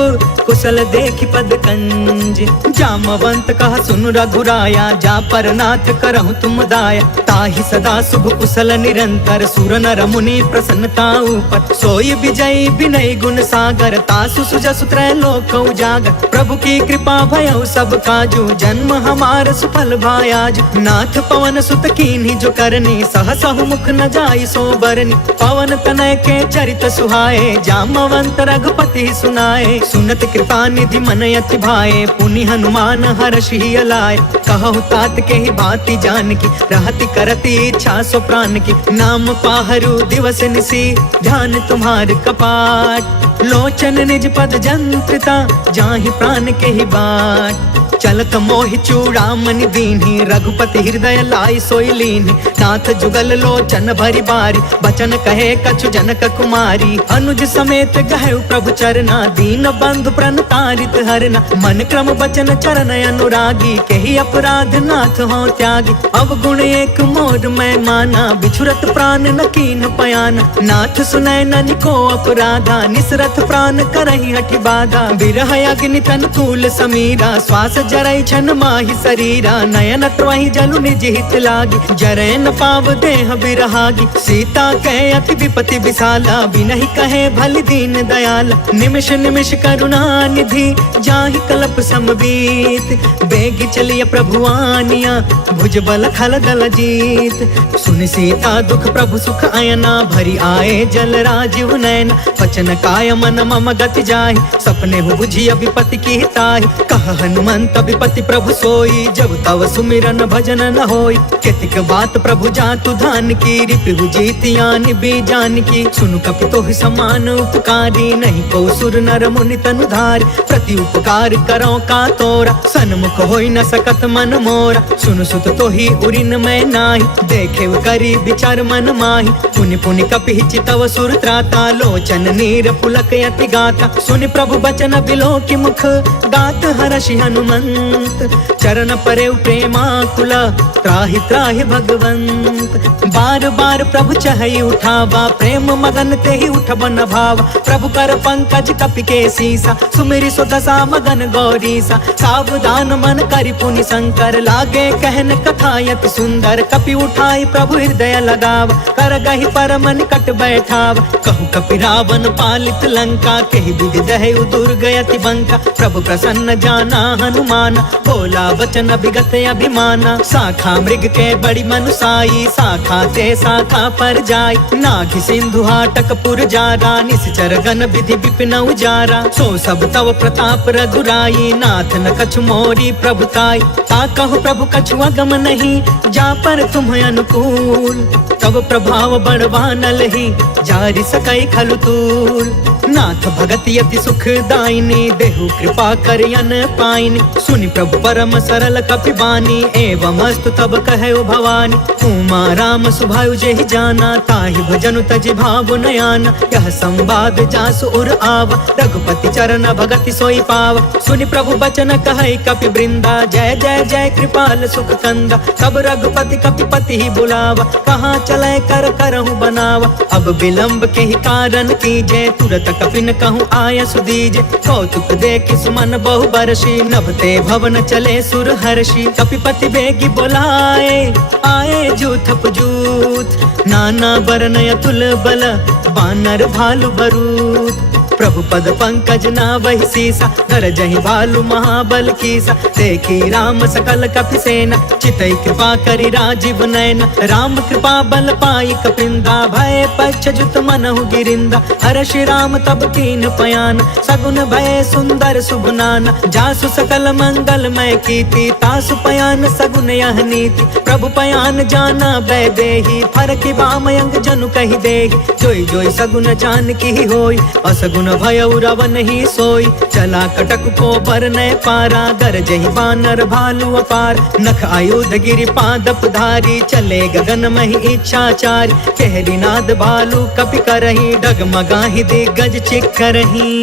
कुशल देखि पद कंज। जामवंत कह सुन रघुराया, जा पर नाथ करहु तुम दाया। ताहि सदा शुभ कुशल निरंतर, सुर नर मुनि प्रसन्नता ऊपर। सोई विजयी विनय गुण सागर, तासु सुजसु त्रैलोक उजागर। प्रभु की कृपा भयउ सब काजू, जन्म हमार सुफल भायाज। नाथ पवन सुत कीन्ही जो करनी, सहसहु मुख न जाई सो बरनी। पवन तनय के चरित सुहाए, जामवंत रघुपति सुनाए। सुनत कृपा निधि मन अति भाए, पुनि हनुमान हर्ष ही अलाए। कहु तात के ही भांति जानकी, रहति करति इच्छा सो प्राण की। नाम पाहरु दिवस निसी, ध्यान तुम्हार कपाट। लोचन निज पद जंत्रिता, जाहि प्राण के ही बाट। चलत मोहि चूड़ामणि दीन्ही, रघुपति हृदय लाई सोई लीन्ही। नाथ जुगल लोचन भरी बारी, बचन कहे कछु जनक कुमारी। अनुज समेत गहु प्रभु चरना, दीन बंधु प्रणतारित हरना। मन क्रम बचन चरण अनुरागी, केहि अपराध नाथ हो त्यागी। अवगुण एक मोर मैं माना, बिछुरत प्राण न कीन पयाना। नाथ सुनय ननि को अपराधा, निसरत प्राण करहि हठि बाधा। बिरह अग्नि तन तूल समीरा, श्वास जरई छन माहि शरीरा। नयन त्रहि जलु निज हित लागी, जरै न पाव देह बिरहागी। सीता कहे अति विपति विशाला, बिनहि कहे भलि दीन दयाला। निमिष निमिष करुणा निधि, जाहि कल्प समबीत। बेगी चलिय प्रभु आनिया, भुज बल खल दल जीत। सुनि सीता दुख प्रभु सुख अयना, भरी आए जल राजीव नयन। वचन काय मन मम गति जाहि, सपने हु बुझिय विपति की ताहि। कह हनुमंत विपति प्रभु सोई, जब तव सुमिरन भजन न होई। केतिक बात प्रभु जातु धान की, रिपु जीतियानि बीजान की। सुनु कपि तोहि समान उपकारी, नहीं को सुर नर मुनि तनु धारी। प्रति उपकार करो का तोरा, सन्मुख होई न सकत मन मोरा, सुन सुत तो ही उरिन मैं नाही, देखे करी विचार मन माही। पुनि पुनि कपि चितव सुर त्राता, लोचन नीर पुलक यति गाता। सुनि प्रभु बचन बिलो की मुख, गात हर्षि हनुमंत। चरण परे प्रेमाकुला, त्राहि त्राहि भगवंत। बार बार प्रभु चहई उठावा, प्रेम मगन ते ही उठ बन भावा। प्रभु कर पंकज कपि के सीसा, सुमिरि सो दशा मगन गौरीसा। सावधान मन करि पुनि शंकर, लागे कहन कथा यति सुंदर। कपि उठाई प्रभु हृदय लगावा, कर गहि परम निकट बैठावा। कहु कपि रावण पालित लंका, केहि विधि दहै दुर्ग यति बंका। प्रभु प्रसन्न जाना हनुमान, बोला वचन विगत अभिमाना। शाखा मृग के बड़ी मनुसाई, शाखा ते शाखा पर जाई। नाघि सिंधु हाटक पुर जारा, निश्चर गण विधि विपिन उजारा। सो सब तव प्रताप रघुराई, नाथ न कछु मोरी प्रभुताई। ता कहु प्रभु कछु अगम नहीं, जा पर तुम अनुकूल। तब प्रभाव बड़वानल ही, जारि सकई खलु तूल। नाथ भगत यति सुख दायिनी, देहु कृपा करियन पाइनी। सुनि प्रभु परम सरल कपि बानी, एवं अस्तु तब कहु भवानी। उमा राम सुभायु जेहि जाना, ताहि भजनु तजि भाव नयाना। यह संवाद जासु उर आवा, रघुपति चरण भगति सोई पावा। सुनि प्रभु बचन कहै कपि वृंदा, जय जय जय कृपाल सुख कंदा। तब रघुपति कपिपति ही बुलावा, कहाँ चले कर करहु बनावा। अब विलंब के ही कारण कीजे, तुरत कपिन कहूँ आय सुदीजे। कौतुक देखि सुमन बहु बरसी, नभते भवन चले सुर हर्षि। कपिपति बेगी बोलाए, आए जूथप जूथ। नाना बरन अतुल बल, बानर भालु बरूद। प्रभु पद पंकज नावहि सीसा, गरजहि भालु महाबल कीसा। देखी राम सकल कपि सेना, चितई कृपा करि राजीव नयन। राम कृपा बल पाई कपिंदा, भय पक्ष जुत मनहु गिरिंदा। हर्षि राम तब कीन पयान, सगुन भय सुंदर सुगुनाना। जासु सकल मंगलमय कीर्ति, तासु पयान सगुन यह नीति। प्रभु पयान जाना वैदेही, फरकि बामयंग जनु कहि देहि। जोई जोई सगुन जानकी ही होई, असगुन भय रावण ही सोई। चला कटक को बरनय पारा, गरजहि बानर भालु अपार। नख आयुध गिरि पादप धारी, चले गगन महि इच्छाचारी। कहरी नाद भालु कपि करही, डगमगाहि दिग्गज चिक्करही।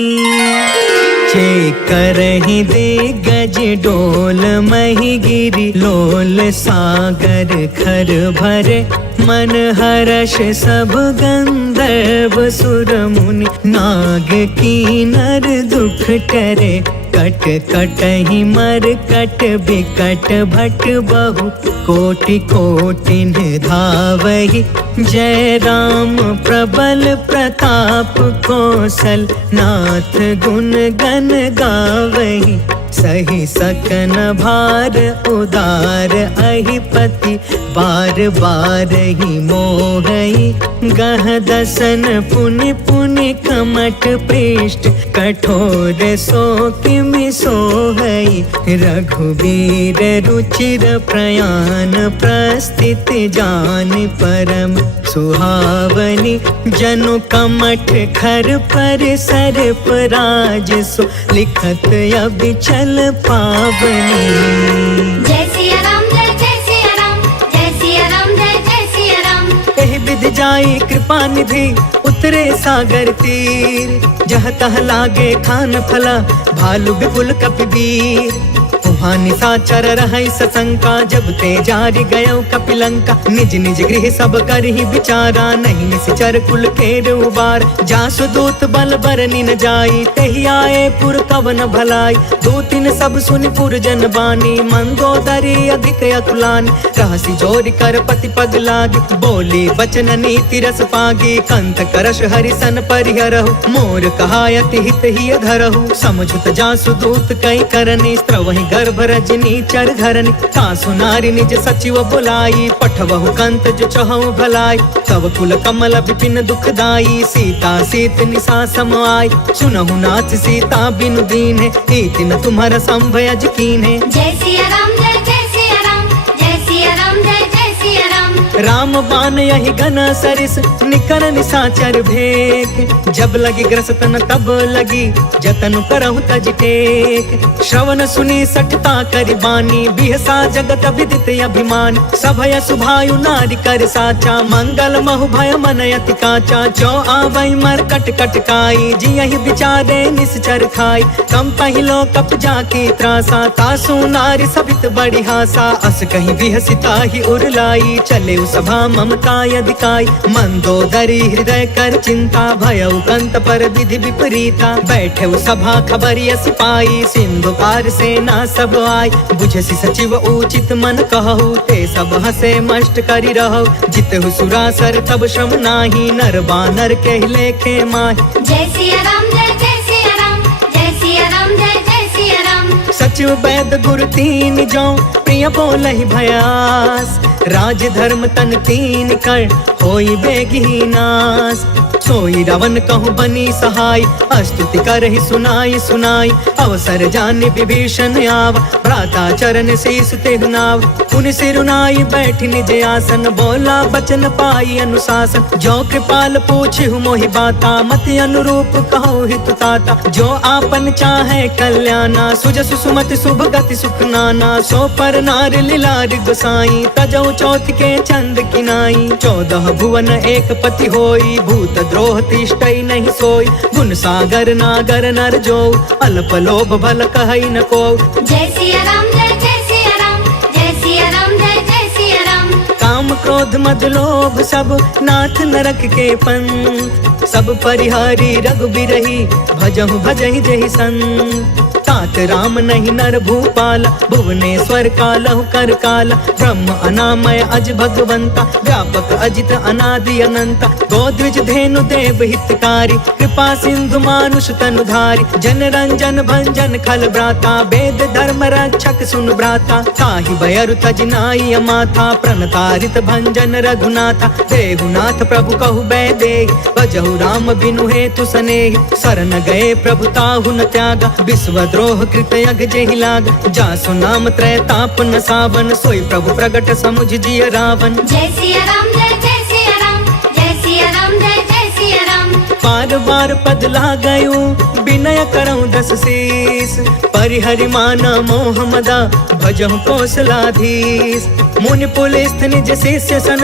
करही दिग्गज डोल मही गिरी, लोल सागर खर भरे। मन हर्ष सब गंधर्व सुर मुनि, नाग कीनर दुख टरे। कट कटहि मर कट बिकट भट बहु, कोटि कोटिन धावहि। जय राम प्रबल प्रताप कौशल, नाथ गुण गण गावहि। सही सकन भार उदार अहिपति, बार बार ही मोहई। गह दसन पुनि पुनि कमट पृष्ठ, कठोर सो किमि सोहई। रघुवीर रुचिर प्रयाण, प्रस्थित जान परम सुहावनी। जनु कमठ खर पर सर्प राज सो, लिखत अबिचल पावनी। जय सिया राम जय जय सिया राम, जय सिया राम जय जय सिया राम। एहि विधि जाई कृपा निधि, उतरे सागर तीर। जह तह लागे खान फला, भालु विपुल कपिवीर। वहाँ निशाचर रहै सशंका, जब ते जारि गयो कपिलंका। निज निज गृह सब करहि विचारा, नहीं निश्चर कुल केर उबार। जासु दूत बल बरनि न जाई, तेहि आए पुर कवन भलाई। दूतिन सब सुनि पुर जन बानी, मंदोदरी अधिक अतुलानी। रहसि जोरि कर पति पग लागी, बोली वचन नीति रस पागी। कंत करश हरिसन परिहरहु, मोर कहायति हित ही धरहु। समझुत जासु दूत कई करनी, स्त्रवहि गर्भ रजनी चर धरनी। सासु नारी निज सचिव बुलाई, पठवहु कंत जो चहु भलाई। तब कुल कमल विपिन दुखदाई, सीता सीत निशा सम आई। सुनहु नाथ सीता बिनु दीन्हे, हीति न तुम्हारा संभयज कीन्हे। जय सिया राम जय जय सिया राम, जय सिया राम जय जय सिया राम। राम बान यही घन सरिस निकर निसाचर भेक। जब लगी ग्रसतन तब लगी जतन करहु तज टेक। श्रवण सुनी सठता करि बानी बिहसा जगत विदित अभिमान। सभय सुभायु नारी कर साचा मंगल महु भय मन अति काचा। जो आवै मर कट कट काई जियहि विचारे निश्चर खाई। कम पहिलो कप जाकी त्रासा तासु नारी सभित बड़ी हासा। अस कहीं बिहसिता ही उरलाई चले सभा ममता यदिकाई। मंदोदरी हृदय कर चिंता भयउ कंत पर विधि विपरीता। बैठे सभा खबरिय सिपाही सिंधु पार सेना सब आई। बुझसी सचिव उचित मन कहु ते सब हसे मष्ट करि रहु। जितहु सुरासर तब श्रम नाही नर बानर के लेखे माही। जय सिया राम जय सिया राम जय सिया राम जय सिया राम। सचिव वैद गुरु तीन जो प्रिय बोलहि भयास। राज धर्म तन तीन कर होई बेगी नास। सोई रावण कहूँ बनी सहाय स्तुति करहि सुनाई सुनाई। अवसर जाने विभीषण आव भ्राता चरण शीस तेहु नाव। पुनि सिरुनाई बैठि निज आसन बोला बचन पाई अनुशासन। जो कृपाल पूछहु मोहि बाता मति अनुरूप कहु हित ताता। जो आपन चाहे कल्याणा सुजसु सुमति शुभ गति सुख नाना। सो पर नार लीलार गोसाई तजौ चौथ के चंद किनाई। 14 भुवन एक पति होई भूत द्रोह तिष्ठई नहीं सोई। गुण सागर नागर नर जो अल्प लोभ भल कहई न को। जय सिया राम जय सिया राम जय सिया राम जय सिया राम। काम क्रोध मद लोभ सब नाथ नरक के पंथ। सब परिहारी रघुबीरहि भजहु भजहि जहि संत। तात राम नहीं नर भूपाल भुवनेश्वर कालहु कर काल। ब्रह्म अनामय अज भगवंता व्यापक अजित अनादि अनंता। गोद्विज धेनु देव हितकारी कृपा सिंधु मानुष तनुधारी। जन रंजन भंजन खल भ्राता वेद धर्म रक्षक सुन भ्राता। ताहि बयरु तज नाई माथा प्रणतारित भंजन रघुनाथा। देहुनाथ प्रभु कहु बैदेहि भजहु राम बिनु हेतु सनेहि। शरण गए प्रभु ताहु न त्यागा विश्व द्रोह कृत यग जेहि लाग। जासु नाम त्रय ताप न सावन सोई प्रभु प्रगट समुझ जिय रावण। जय सिया राम जय सिया राम जय सिया राम जय सिया राम। बार बार पद लागयु विनय करऊं 10 शीस। परिहरि माना मोह मदा भजहु कौशलाधीश। मुनि पुलिस निज शिष्य सन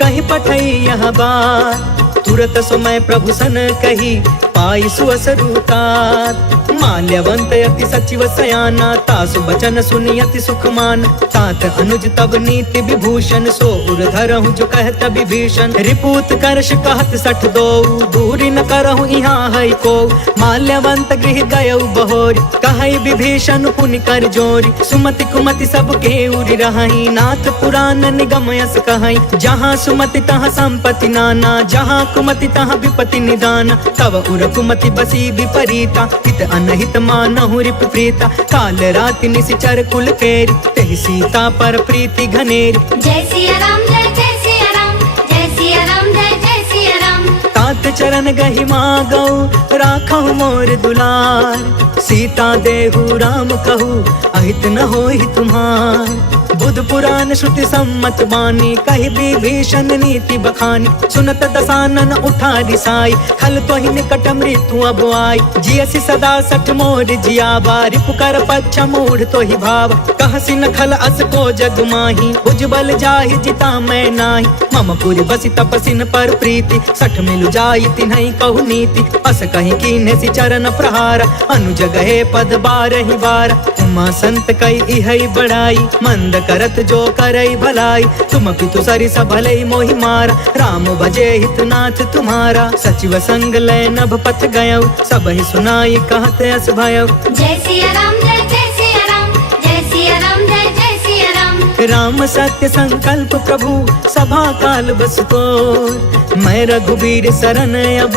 कहीं पठई यह बात। तुरत समय प्रभु सन कही पाई सुअसरुतात। माल्यवंत यति सचिव सयाना तासु बचन सुनि अति सुख मान। तात अनुज तब नीति विभूषण सो उर धरहु जो कहत विभीषण। रिपूत करश कहत 62 दूरी न करहु यहाँ है को। माल्यवंत गृह गयउ बहोरी कहई विभीषण पुनि कर जोरी। सुमति कुमति सब के उरि रहई नाथ पुराण निगम यस कहई। जहाँ सुमति तहाँ संपत्ति नाना जहाँ कुमति तहाँ विपत्ति निदान। तब उर कुमति बसी विपरीता हित अनहित मानहु रिप प्रीता। काल राति निशिचर कुल केरी तेहि सीता पर प्रीति घनेरी। जय सिया राम जय सिया राम जय सिया राम जय सिया राम। तात चरण गहि मागौ राखहु मोर दुलार। सीता देहु राम कहू अहित न होहि तुम्हार। बुध पुराण श्रुति सम्मत बानी कहि विभीषण नीति बखानी। सुनत दसानन उठा रिसाई खल तोहि निकट मृत्यु अब आई। जियसि सदा सठ मोर जियावा रिपुकर पक्ष मूढ़ तोहि भाव। कहसि न खल अस को जग माही उज्जवल जाहि जिता मैं नाही। मम पुरि बसि तपसिन पर प्रीति सठ मिलु जाई तिन्हई कहु नीति। अस कहीं कीन्हे सि चरण प्रहार अनुज गए पद बारहि बार। उमा संत कई इहई बड़ाई मंद करत जो करई भलाई। तुम पितु सरिस भलई मोहि मारा राम भजे हितनाथ तुम्हारा। सचिव संग लय नभ पथ गयउ सबहि सुनाई कहत अस भयउ। जय सिया राम जय सिया राम जय सिया राम जय सिया राम। राम सत्य संकल्प प्रभु सभा काल बस तोर। मैं रघुबीर शरण अब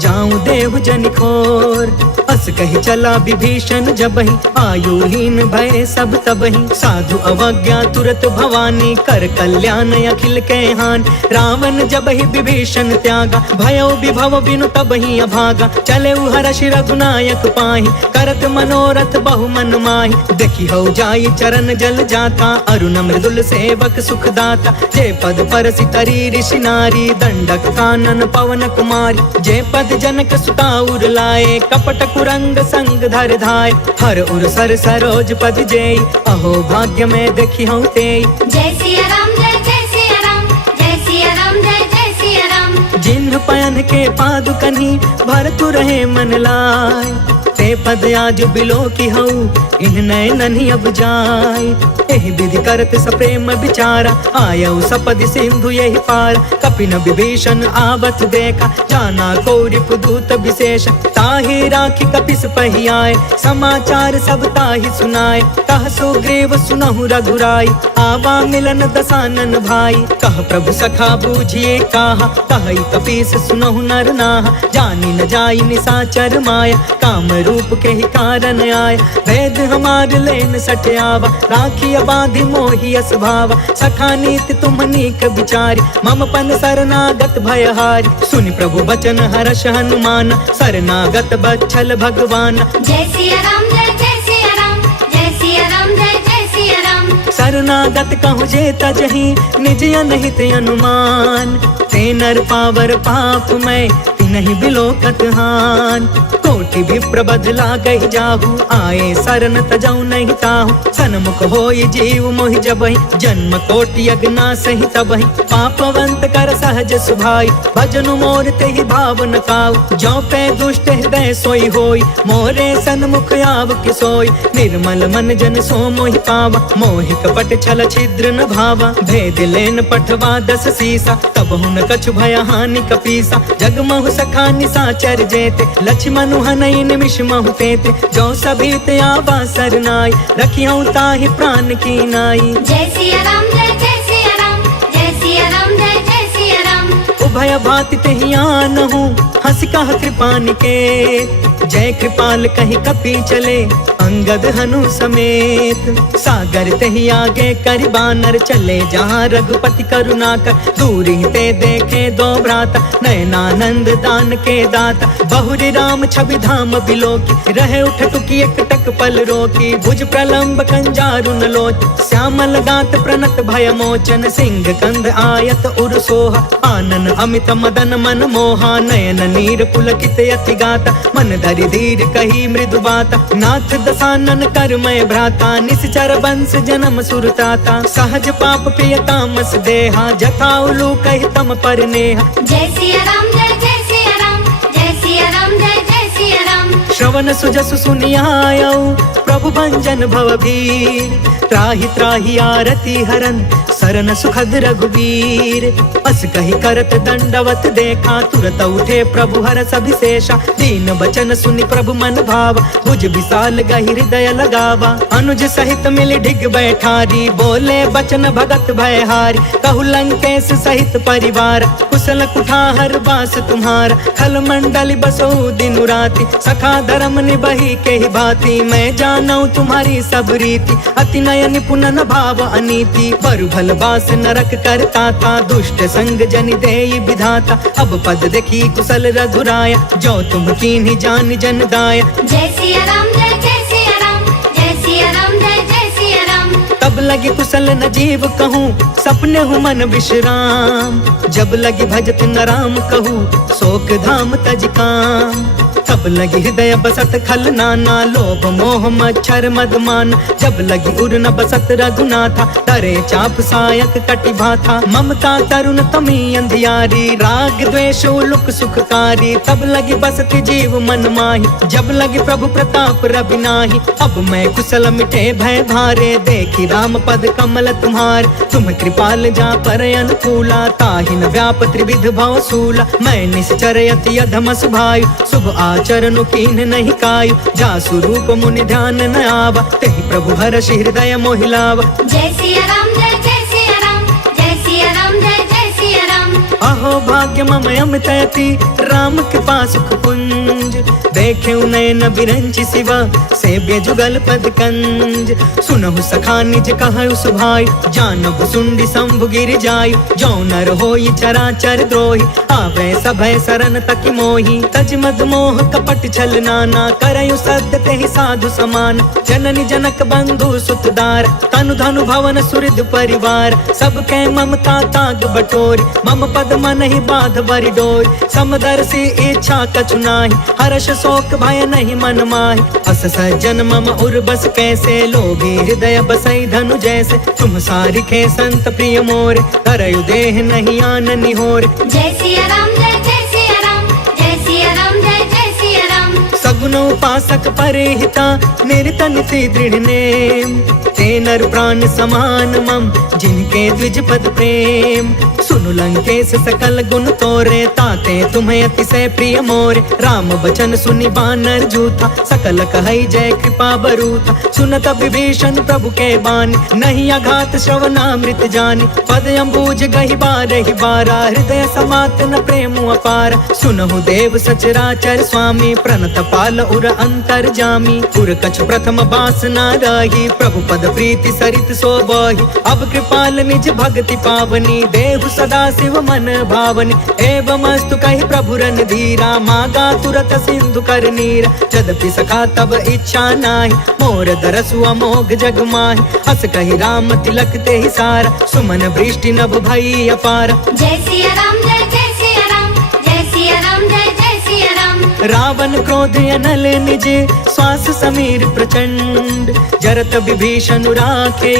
जाऊं देहु जन खोर। अस कही चला विभीषण जबहि आयुहीन भय सब तबहि। साधु अवज्ञा तुरत भवानी कर कल्याण अखिल के हान। रावण जबहि विभीषण त्यागा भयो विभव बिनु तबहि अभागा। चले हर्ष रघुनायक पाहि करत मनोरथ बहु मन माहि। देखी हो जाई चरण जल जाता अरुण मृदुल कुल सेवक सुखदाता। जे पद पर सितरी ऋषि नारी, दंडक कानन पवन कुमारी। जे पद जनक सुता उर लाए, कपट कुरंग संग धर धाय। हर उर सर सरोज पद जेई, अहो भाग्य में देखी हूँ तेई। जय सिया राम जय सिया राम, जय सिया राम जय सिया राम। जिन्ह पयन के पादुकनी, भरतु रहे मन लाय। ते पद आज बिलो की हऊ, इन नयननि अब जाय। एहि विधि करत सप्रेम विचारा, आयऊ सपद सिंधु यही पार। कपिन विभीषण आवत देखा, जाना कौरि पुदूत विशेष। ताहि राखी कपिस पहि आए, समाचार सब ताहि सुनाए। कह सुग्रीव सुनहु रघुराई, आवा मिलन दसानन भाई। कह प्रभु सखा बूझिए काहा, कहई कपीस सुनहु नर नाहा। जानी न जाई निसाचर माया, काम रूप के ही कारण आय। वेद हमार लेन सठयावा, राखी बाधि मोहि अस भावा। सखा नीति तुम नीक विचारी, मम पन शरणागत भयहारी। सुनि प्रभु बचन हर्ष हनुमान, शरणागत बच्छल भगवान। जय सिया राम जय सिया राम, जय सिया राम जय सिया राम। शरणागत कहु जे तजहि, निज अनहित अनुमान। ते नर पावर पाप मैं, तिनहि बिलोकत हान। कोटि विप्र बदला गहि जाहु, आए शरण तजौ नहीं ताहु। सन्मुख होई जीव मोहि जबहि, जन्म कोटि अगना सहि तबहि। पापवंत कर सहज सुभाई, भजनु मोर तेहि भाव न काऊ। जो पे दुष्ट हृदय सोई होई, मोरे सन्मुख आव कि सोई। निर्मल मन जन सो मोहि पावा, मोहि कपट छल छिद्र न भावा। भेद लेन पठवा दस सीसा, तब हुन कछु भय हानि कपीसा। जगमहु सखा निसाचर जेते, लक्ष्मण हनई निमिष महु तेते। जो सभीत आवा सरनाई, रखियौ ताहि प्राण की नाई। जय सिया राम जय सिया राम, जय सिया राम जय सिया राम। उभय भाति तेहि आनहु, हंस कह कृपा निकेत। जय कृपाल कहि कपि चले, अंगद हनु समेत। सागर तेहि आगे करि बानर, चले जहाँ रघुपति करुणा कर। दूर ही ते देखे दो भ्राता, नयनानंद दान के दाता। बहुरी राम छवि धाम बिलोकी, रहे उठ टुकी एक टक पल रोकी। भुज प्रलंब कंजारु न लोच, श्यामल गात प्रणत भय मोचन। सिंह कंध आयत उर सोहा, आनन अमित मदन मन मोहा। नयन नीर पुलकित अति गाता, मन धरि धीर कही मृदु बाता। नाथ दसानन कर मैं भ्राता, निश्चर वंश जन्म सुरताता। सहज पाप पिय तामस देहा, जथा उलू कहि तम पर नेहा। जय सिया राम जय सिया राम, जय सिया राम जय सिया राम। श्रवण सुजसु सुनियायऊ, प्रभु भंजन भवभीर। त्राहि त्राहि आरती हरन, सरन सुखद रघुवीर। अस कहि करत दंडवत देखा, तुरत उठे प्रभु हरष अभिषेषा। दीन बचन सुनि प्रभु मन भावा, भुज विशाल गहि हृदय लगावा। अनुज सहित मिलि ढिग बैठारी, बोले बचन भगत भयहारी। कहु लंकेश सहित परिवार, कुशल कुठार बास तुम्हारा। खल मंडल बसो दिन राति, सखा धर्म निबहि के ही भांति। मैं जानऊ तुम्हारी सब रीति, अति नय निपुण न भाव अनीति। बरु भल बास नरक करता था, दुष्ट संग जनि देई विधाता। अब पद देखी कुशल रघुराया, जो तुम कीन्ही जान जन दाया। जय सिया राम जय सिया राम, जय सिया राम जय सिया राम। तब लगी कुशल न जीव कहूँ, सपने हूँ मन विश्राम। जब लगी भजत न राम कहूँ, शोक धाम तज काम। तब लगी हृदय बसत खल नाना, लोभ मोह मच्छर मदमान। जब लगी उर न बसत रघुनाथा, तरे चाप सायक कटि भाथा। ममता तरुण तमी अंधियारी, राग द्वेष उलुक सुखकारी। तब लगी बसत जीव मन माही, जब लगी प्रभु प्रताप रवि नाही। अब मैं कुशल मिटे भय भारे, देखी राम पद कमल तुम्हार। तुम कृपाल जा पर अनुकूला, ताहि न व्याप त्रिविध भव सूला। मैं निश्चर अति अधम सुभायु, शुभ आचरण कीन्ह नहीं कायु। जा स्वरूप मुनि ध्यान न आवा, तेहि प्रभु हर्ष हृदय मोहिलावा। जय सिया राम जय सिया राम, जय सिया राम जय सिया राम। अहो भाग्य मम अमितयति, राम कृपा सुख पुंज। देखे नयन बिरंचि शिवा, सेव्य जुगल पद कंज। सुनहु सखा निज कहु सुभायु, जानहु सुंडी शंभु गिर जायु। जो नर होई चराचर द्रोही, आवे सभय सरन तक मोही तज मद मोह कपट छल नाना करयु सद्य तेहि साधु समान जननी जनक बंधु सुतदार तनु धनु भवन सुहृद परिवार सबके ममता ताग बटोरी मम पद मन ही बाध बरि डोरी समदर्शी इच्छा कछु नाही हर्ष शोक भय नहीं मन माहि अस सज्जन मम उर्बस कैसे लोभी हृदय बसई धनु जैसे तुम सारिखे संत प्रिय मोरे करयु देह नहीं आन निहोरे जय सिया राम जय सिया राम जय सिया राम जय सिया राम सगुन उपासक परेहिता निर्तन से दृढ़ नेम ते नर प्राण समान मम जिनके द्विज पद प्रेम सुनु लंकेश सकल गुण तोरे ताते तुम्हें अतिशय प्रिय मोरे राम बचन सुनि बानर जूथा सकल कहई जय कृपा बरूथा सुनत विभीषण प्रभु के बानी नहीं अघात श्रवणामृत जानी पद अम्बुज गहि बारहि बारा हृदय समात न प्रेम अपार सुनहु देव सचराचर स्वामी प्रणत पाल उर अंतर जामी उर कछ प्रथम बासना रही प्रभु पद प्रीति सरित सोबहि अब कृपाल निज भक्ति पावनी देहु सदा शिव मन भावनी एवं अस्तु कहि प्रभु रन धीरा मागा तुरत सिंधु कर नीरा यद्यपि सखा तब इच्छा नाही मोर दरसु अमोघ जग माहि हस कहि राम तिलक ते ही सारा सुमन वृष्टि नभ भई अपार जय सिया राम जय सिया राम जय सिया राम जय सिया राम रावण क्रोध अनल निज श्वास समीर प्रचंड जरत विभीषण राखे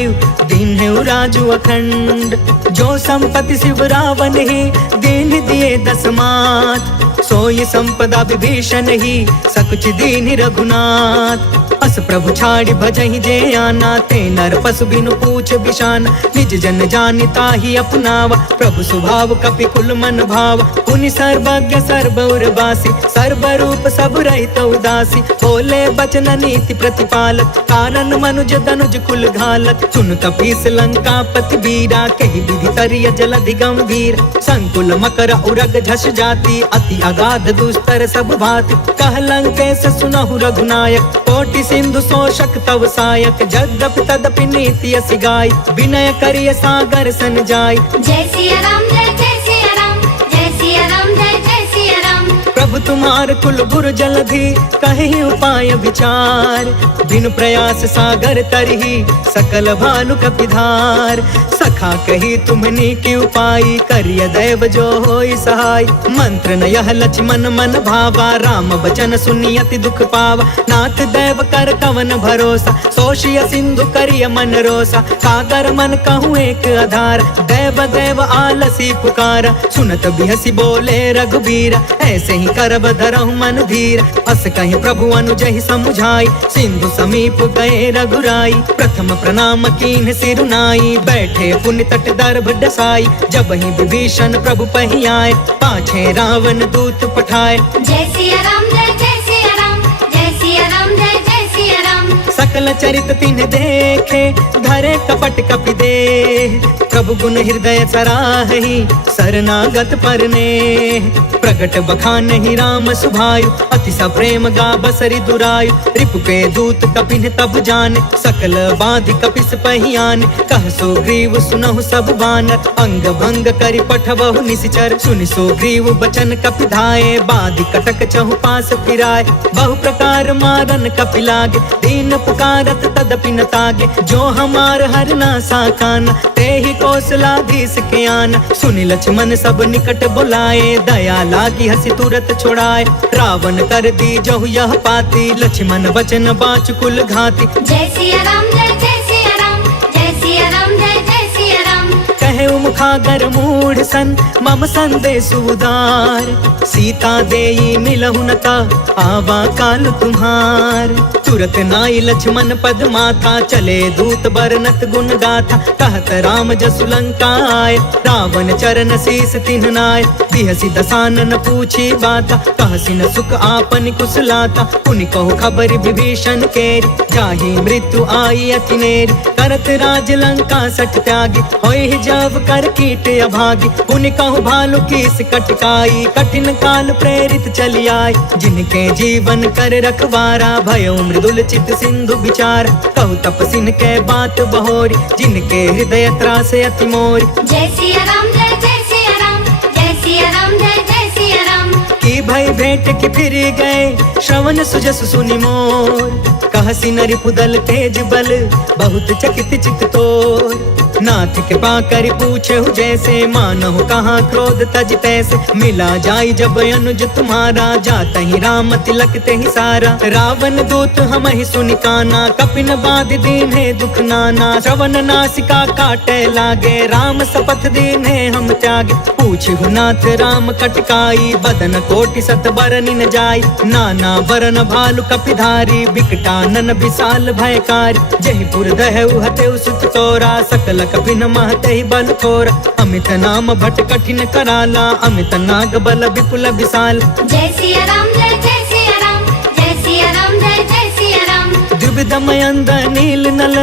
दीन्हु राजु अखंड जो संपत्ति शिव रावण ही दीन दिए दसमात सोई संपदा विभीषण ही सकुच दीन रघुनाथ अस प्रभु छाड़ी भजहि जे आना ते नर पशु बिनु पूछ बिशान निज जन जानिता ही अपनावा प्रभु स्वभाव कपि कुल मन भाव पुनि सर्वज्ञ सर्व उर्वासी सर्व रूप सब रहित उदासी बोले बचन नीति प्रतिपालक कारण मनुज तनुज कुल घालक सुन कपीस लंका पति बीरा कही विधि तरिय जलधि गंभीर संकुल मकर उरग झस जाति अति अगाध दुस्तर सब भाति कह लंकेश सुनहु रघुनायक कोटि सिंधु शोषक तव सायक जद्यपि तदपि नीति असि गाय विनय करिय सागर सन जाय जय सिया राम जय सिया राम जय सिया राम जय सिया राम प्रभु तुम्हार कुल गुरु जलधि कहि उपाय विचार बिनु प्रयास सागर तरही सकल भानु कपिधार सखा कही तुमनी की उपाय करिय दैव जो होई सहाय मंत्र न यह लक्ष्मण मन भावा राम बचन सुनि अति दुख पावा नाथ दैव कर कवन भरोसा सोशिय सिंधु करिय मन रोसा सागर मन कहूँ एक आधार दैव दैव आलसी पुकारा सुनत बिहसी बोले रघुबीरा ऐसे ही करब धरहु मन धीर अस कहीं प्रभु अनुजहि समुझाई सिंधु समीप गए रघुराई प्रथम प्रणाम कीन्ह सिरुनाई बैठे पुण्य तट दर्भ डसाई जब ही विभीषण प्रभु पही आए पाछे रावण दूत पठाए जय सिया राम जय सिया राम जय सिया राम जय सिया राम सकल चरित तिन्ह देखे धरे कपट कपि दे प्रभु गुण हृदय सराहि शरणागत परने प्रगट बखानहि राम सुभायु अति सप्रेम गा बसरि दुरायु रिपु के दूत कपिन तब जाने सकल बाधि कपिस पहियाने कह सुग्रीव सुनहु सब बानर अंग भंग करि पठबहु निशिचर सुनि सुग्रीव बचन कपि धाये बाधि कटक चहु पास फिराए बहु प्रकार मारन कपि लागे दीन पुकारत तदपि न तागे जो हमार हर ना साकान ते ही कौशलाधीश के आन सुनि लक्ष्मण सब निकट बुलाए दया लागी हसी तुरत छोड़ाए रावण कर दी जहु यह पाती लक्ष्मण वचन बाच कुल घाती जय सिया राम जय सिया राम जय सिया राम जय सिया राम कहे मुखागर मूढ़ सन मम संदेश उदार सीता देई मिलहु न ता आवा काल तुम्हार तुरत नाई लक्ष्मण पद माथा चले दूत बरनत गुण गाथा कहत राम जसु लंका आए रावण चरण शीस तिन्ह नाय बिहसी दसानन पूछी बाता कहसी न सुख आपन कुशलाता पुनि कहु खबर विभीषण केरी जाहि मृत्यु आई अति नेरी करत राज लंका सठ त्यागी होई जब कर कीट अभागी पुनि कहु भालु कीस कटकाई कठिन काल प्रेरित चली आई जिनके जीवन कर रखवारा भयो मृदुल चित सिंधु विचार कहु तपसिन के बात बहोरी जिनके हृदय त्रासे अति मोरी जय सिया राम जय सिया राम जय सिया राम जय भई भेंट की फिर गए श्रवण सुजस सुनि मोर। कहसी नरि पुदल तेज बल बहुत चकित चित तोर। नाथ के पाकर पूछे जैसे मानहु कहाँ क्रोध तज तैसे। मिला जाई जब अनुज तुम्हारा जाता ही राम तिलक ते ही सारा। रावण दूत हम ही सुनि काना कपिन बाध दीन है दुख नाना। श्रवण नासिका काटे लागे राम शपथ दीन है हम त्यागे। पूछहु नाथ राम कटकाई बदन कोटि सत बरनि न जाई। नाना बरन भालु कपिधारी बिकटानन विशाल भयकारी। जयपुर दहु हतेउ सुत तोरा सकल कपिन महते ही बल थोरा। अमित नाम भट कठिन कराला अमित नाग बल विपुल विशाल। जय सिया राम जय सिया राम जय सिया राम जय सिया राम। द्विविधमयंद नील नल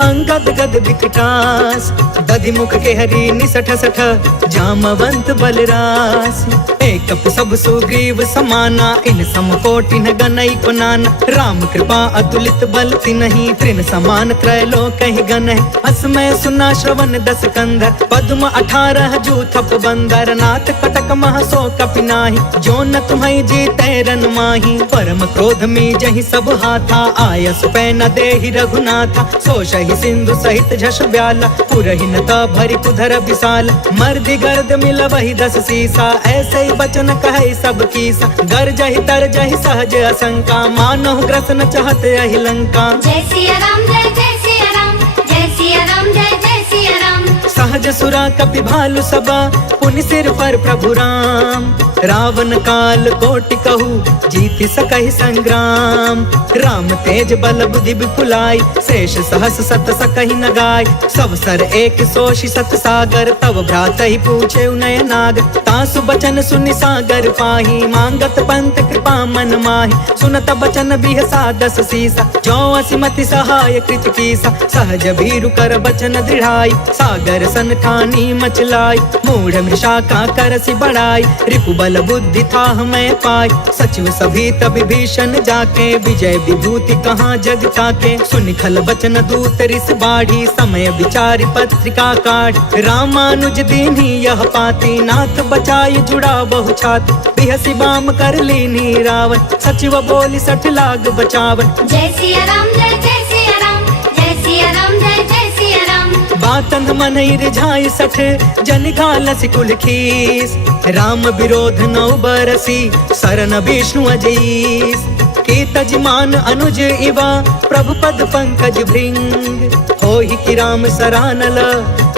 अंगद गद विकटास। दधि मुख के हरि निसठ सठ जामवंत बलरास। एक सब सुग्रीव समाना इन सम कोटि न गनई को नाना। राम कृपा अतुलित बल तिन्हि तृण समान त्रैलोक ही गन है। असमय सुना श्रवण दस कंधर पद्म 18 जूथप बंदर। नाथ कटक मह सो कपि नाही जो न तुम्हें जीते रन माही। परम क्रोध में जहि सब हाथा आयस पै न देहि रघुनाथा। सो शहि सिंधु सहित झस ब्याला पुरहि न भरि कुधर विशाल। मर्दि गर्द मिल वही 10 सीसा ऐसे ही बचन कहे सब कीसा। गर जहि तर जहि सहज असंका मानहु ग्रसन चहत यही लंका। जय सिया राम जय सिया राम जय सिया राम जय सिया राम। सहज सुरा कपि भालु सबा पुनि सिर पर प्रभु राम। रावण काल कोटि कहू जीति सकहि संग्राम। राम तेज बल बुद्धि विपुलाई शेष सहस सत सकहि न गाय। सब सर एक सोषि सत सागर तब भ्रात ही पूछे नय नाग। तासु बचन सुनि सागर पाही मांगत पंत कृपा मन माही। सुनत बचन बिहसा 10 सीसा जो असिमति सहाय कृत कीसा। सहज भीरु कर बचन दृढ़ाई सागर सन ठानी मचलाई। मूढ़ मृषा का करसि बढ़ाई रिपु बल बुद्धि था हमें पाई। सचिव सभी तब भीषण जाके विजय विभूति कहाँ जग ताके। सुनि खल बचन दूत रिस बाढ़ी समय विचारि पत्रिका काढ़। रामानुज दीन्ही यह पाती नाथ बचाई जुड़ा बहु छाती। बिहसी बाम कर लीनी रावण सचिव बोली 60 लाग बचावन। जय सिया राम जय सिया राम जय सिया राम जय सिया राम। बातन मन रिझाई 60 जन घालस कुल खीस। राम विरोध 9 बरसी सरन विष्णु अजीस। के तजमान अनुज इवा प्रभु पद पंकज भृंग। होहि कि राम सरानल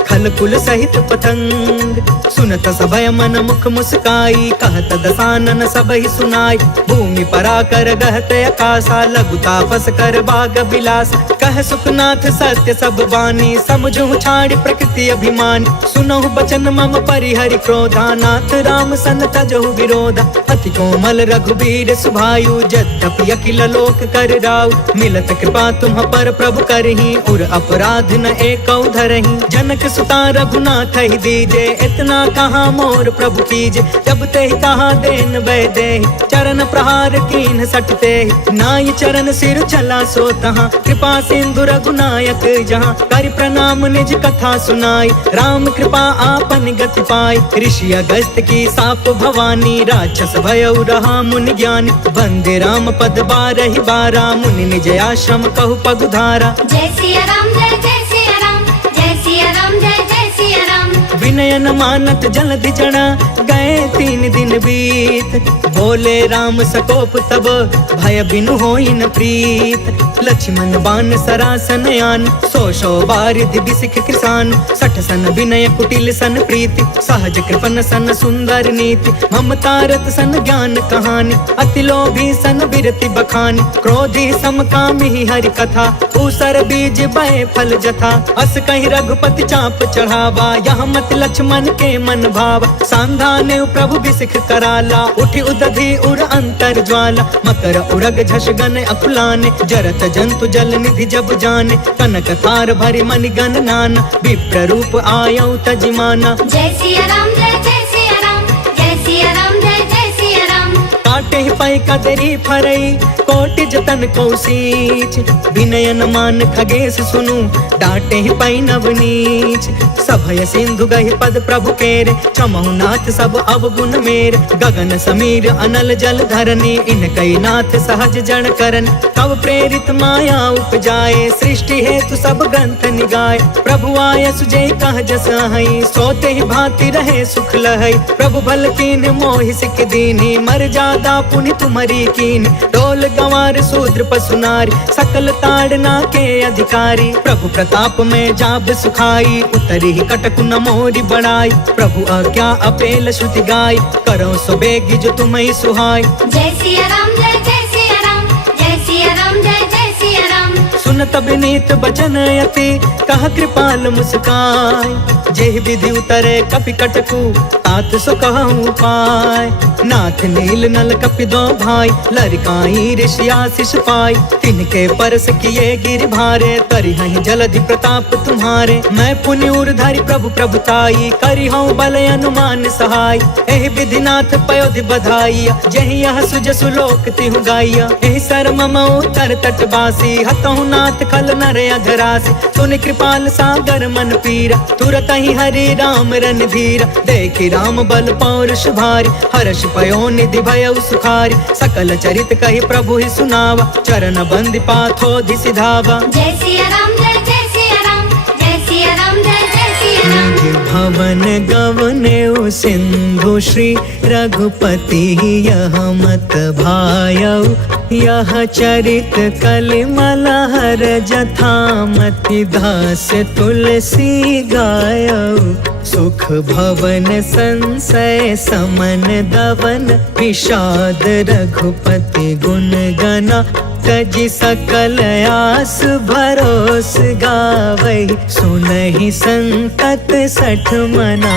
खल कुल सहित पतंग। सुनत सभय मन मुख मुस्काई कहत दसानन सबहि सुनाई। भूमि पराकर गहत आकाशा लघु तापस कर बाग बिलास। कह सुखनाथ सत्य सब बानी समझु छाड़ प्रकृति अभिमान। सुनहु बचन मम परिहरि क्रोधा नाथ राम सन तजहु विरोधा। अति कोमल रघुबीर सुभायु यद्यपि अखिल लोक कर राउ। मिलत कृपा तुम पर प्रभु करही उर अपराध न एकौ धरही। जनक सुता रघुनाथ ही दीजे इतना कहाँ मोर प्रभु कीजे। जब ते कहा देन वै दे चरण प्रहार कीन सटते। नाई चरण सिर चला सो तहाँ कृपा सिंधु रघुनायक जहाँ। कर प्रणाम निज कथा सुनाई राम कृपा आपन गति पाई। ऋषि अगस्त की साप भवानी राक्षस भयउ रहा मुनि ज्ञानी। वंदे राम पद 12 बारा मुनि निज आश्रम कहु पगुधारा। जय सिया राम जय सिया राम जय सिया राम जय सिया राम। विनय न मानत जलधि जड़ा गए 3 दिन बीत। बोले राम सकोप तब भय बिनु होई न प्रीत। लक्ष्मण बाण सरासन आन 100 बारिधि बिसिख कृसान। 60 सन विनय कुटिल सन प्रीति सहज कृपन सन सुंदर नीति। ममतारत सन ज्ञान कहानी अति लोभी सन विरति बखानी। क्रोधी समकामी हरि कथा ऊसर बीज बय फल जथा। अस कहि रघुपति चाप चढ़ावा यहाँ मत लक्ष्मण के मन भावा। सांधाने प्रभु बिसिख कराला उठी उदधि उर अंतर ज्वाला। मकर उरग झष गन अकुलाने जरत जंतु जल निधि जब जाने। कनक तार भरि मनि गण नाना विप्र रूप आयौ तजिमाना। जय सिया राम जय सिया राम जय सिया राम जय सिया राम। काट काटे पाई कदरी फरई कोटि जतन कौशीच विनयन मान खगेश सुनु डाटे ही पाई नवनीच सभय सिंधु गहि पद प्रभु केरे चमहु नाथ सब अवगुण मेर गगन समीर अनल जल धरनी इन कई नाथ सहज जन करन कब प्रेरित माया उपजाए सृष्टि हेतु सब ग्रंथ निगाए प्रभु आय सुजय कह जस हई सोते ही भांति रहे सुख लहई प्रभु भल कीन मोहि सिख दीनी मर जादा पुनि तुमरी कीन डोल गंवार शूद्र पशु नारी सकल ताड़ना के अधिकारी प्रभु प्रताप में जाब सुखाई उतरी ही कटकु न मोरी बढ़ाई प्रभु आज्ञा अपेल श्रुति गाय करो सो बेगी जो तुम्हें सुहाय जय सिया राम जय सिया राम जय सिया राम जय सिया राम सुनत विनीत बचन यति कह कृपाल मुस्काय जेहि विधि उतरे कपि कटकु तात सो कहूँ पाय नाथ नील नल कपि दो भाई लरिकाई ऋषि आशीष पाई तिनके परस किए गिर भारे तरि हहि जलधि प्रताप तुम्हारे मैं पुण्य उर्धारी प्रभु प्रभुताई करी हूँ बल अनुमान सहाय एहि विधि नाथ पयोधि बधाई जहि यह सुज सुलोक तिहु गाइया एहि सर मम उतर तट बासी हतहु नाथ खल नर अधरासी सुन कृपाल सागर मन पीरा तुरत ही हरि राम रन धीरा देखि राम बल पौरुष भारी हर्ष पयो निधि भय सुखारी सकल चरित कहि प्रभु ही सुनावा चरण बंदी पाथोधि सिधावा जय सिया राम जय सिया राम जय सिया राम जय सिया राम भवन गवने सिंधु श्री रघुपति यह मत भायऊ यह चरित कलिमल हर जथामति दास तुलसी गायऊ सुख भवन संशय समन दवन विषाद रघुपति गुण गना तजि सकल आस भरोस गावई सुनहि संतत सठ मना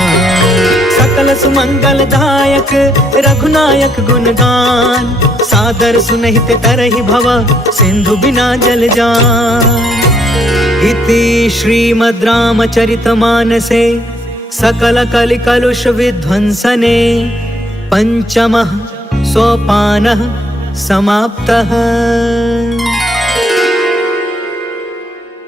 सकल सुमंगल दायक रघुनायक गुणगान सादर सुनहित तरहि भव सिंधु बिना जल जान इति श्रीमद् रामचरितमानसे सकल कलि कलुष विध्वंसने पंचमः सोपानः समाप्तः।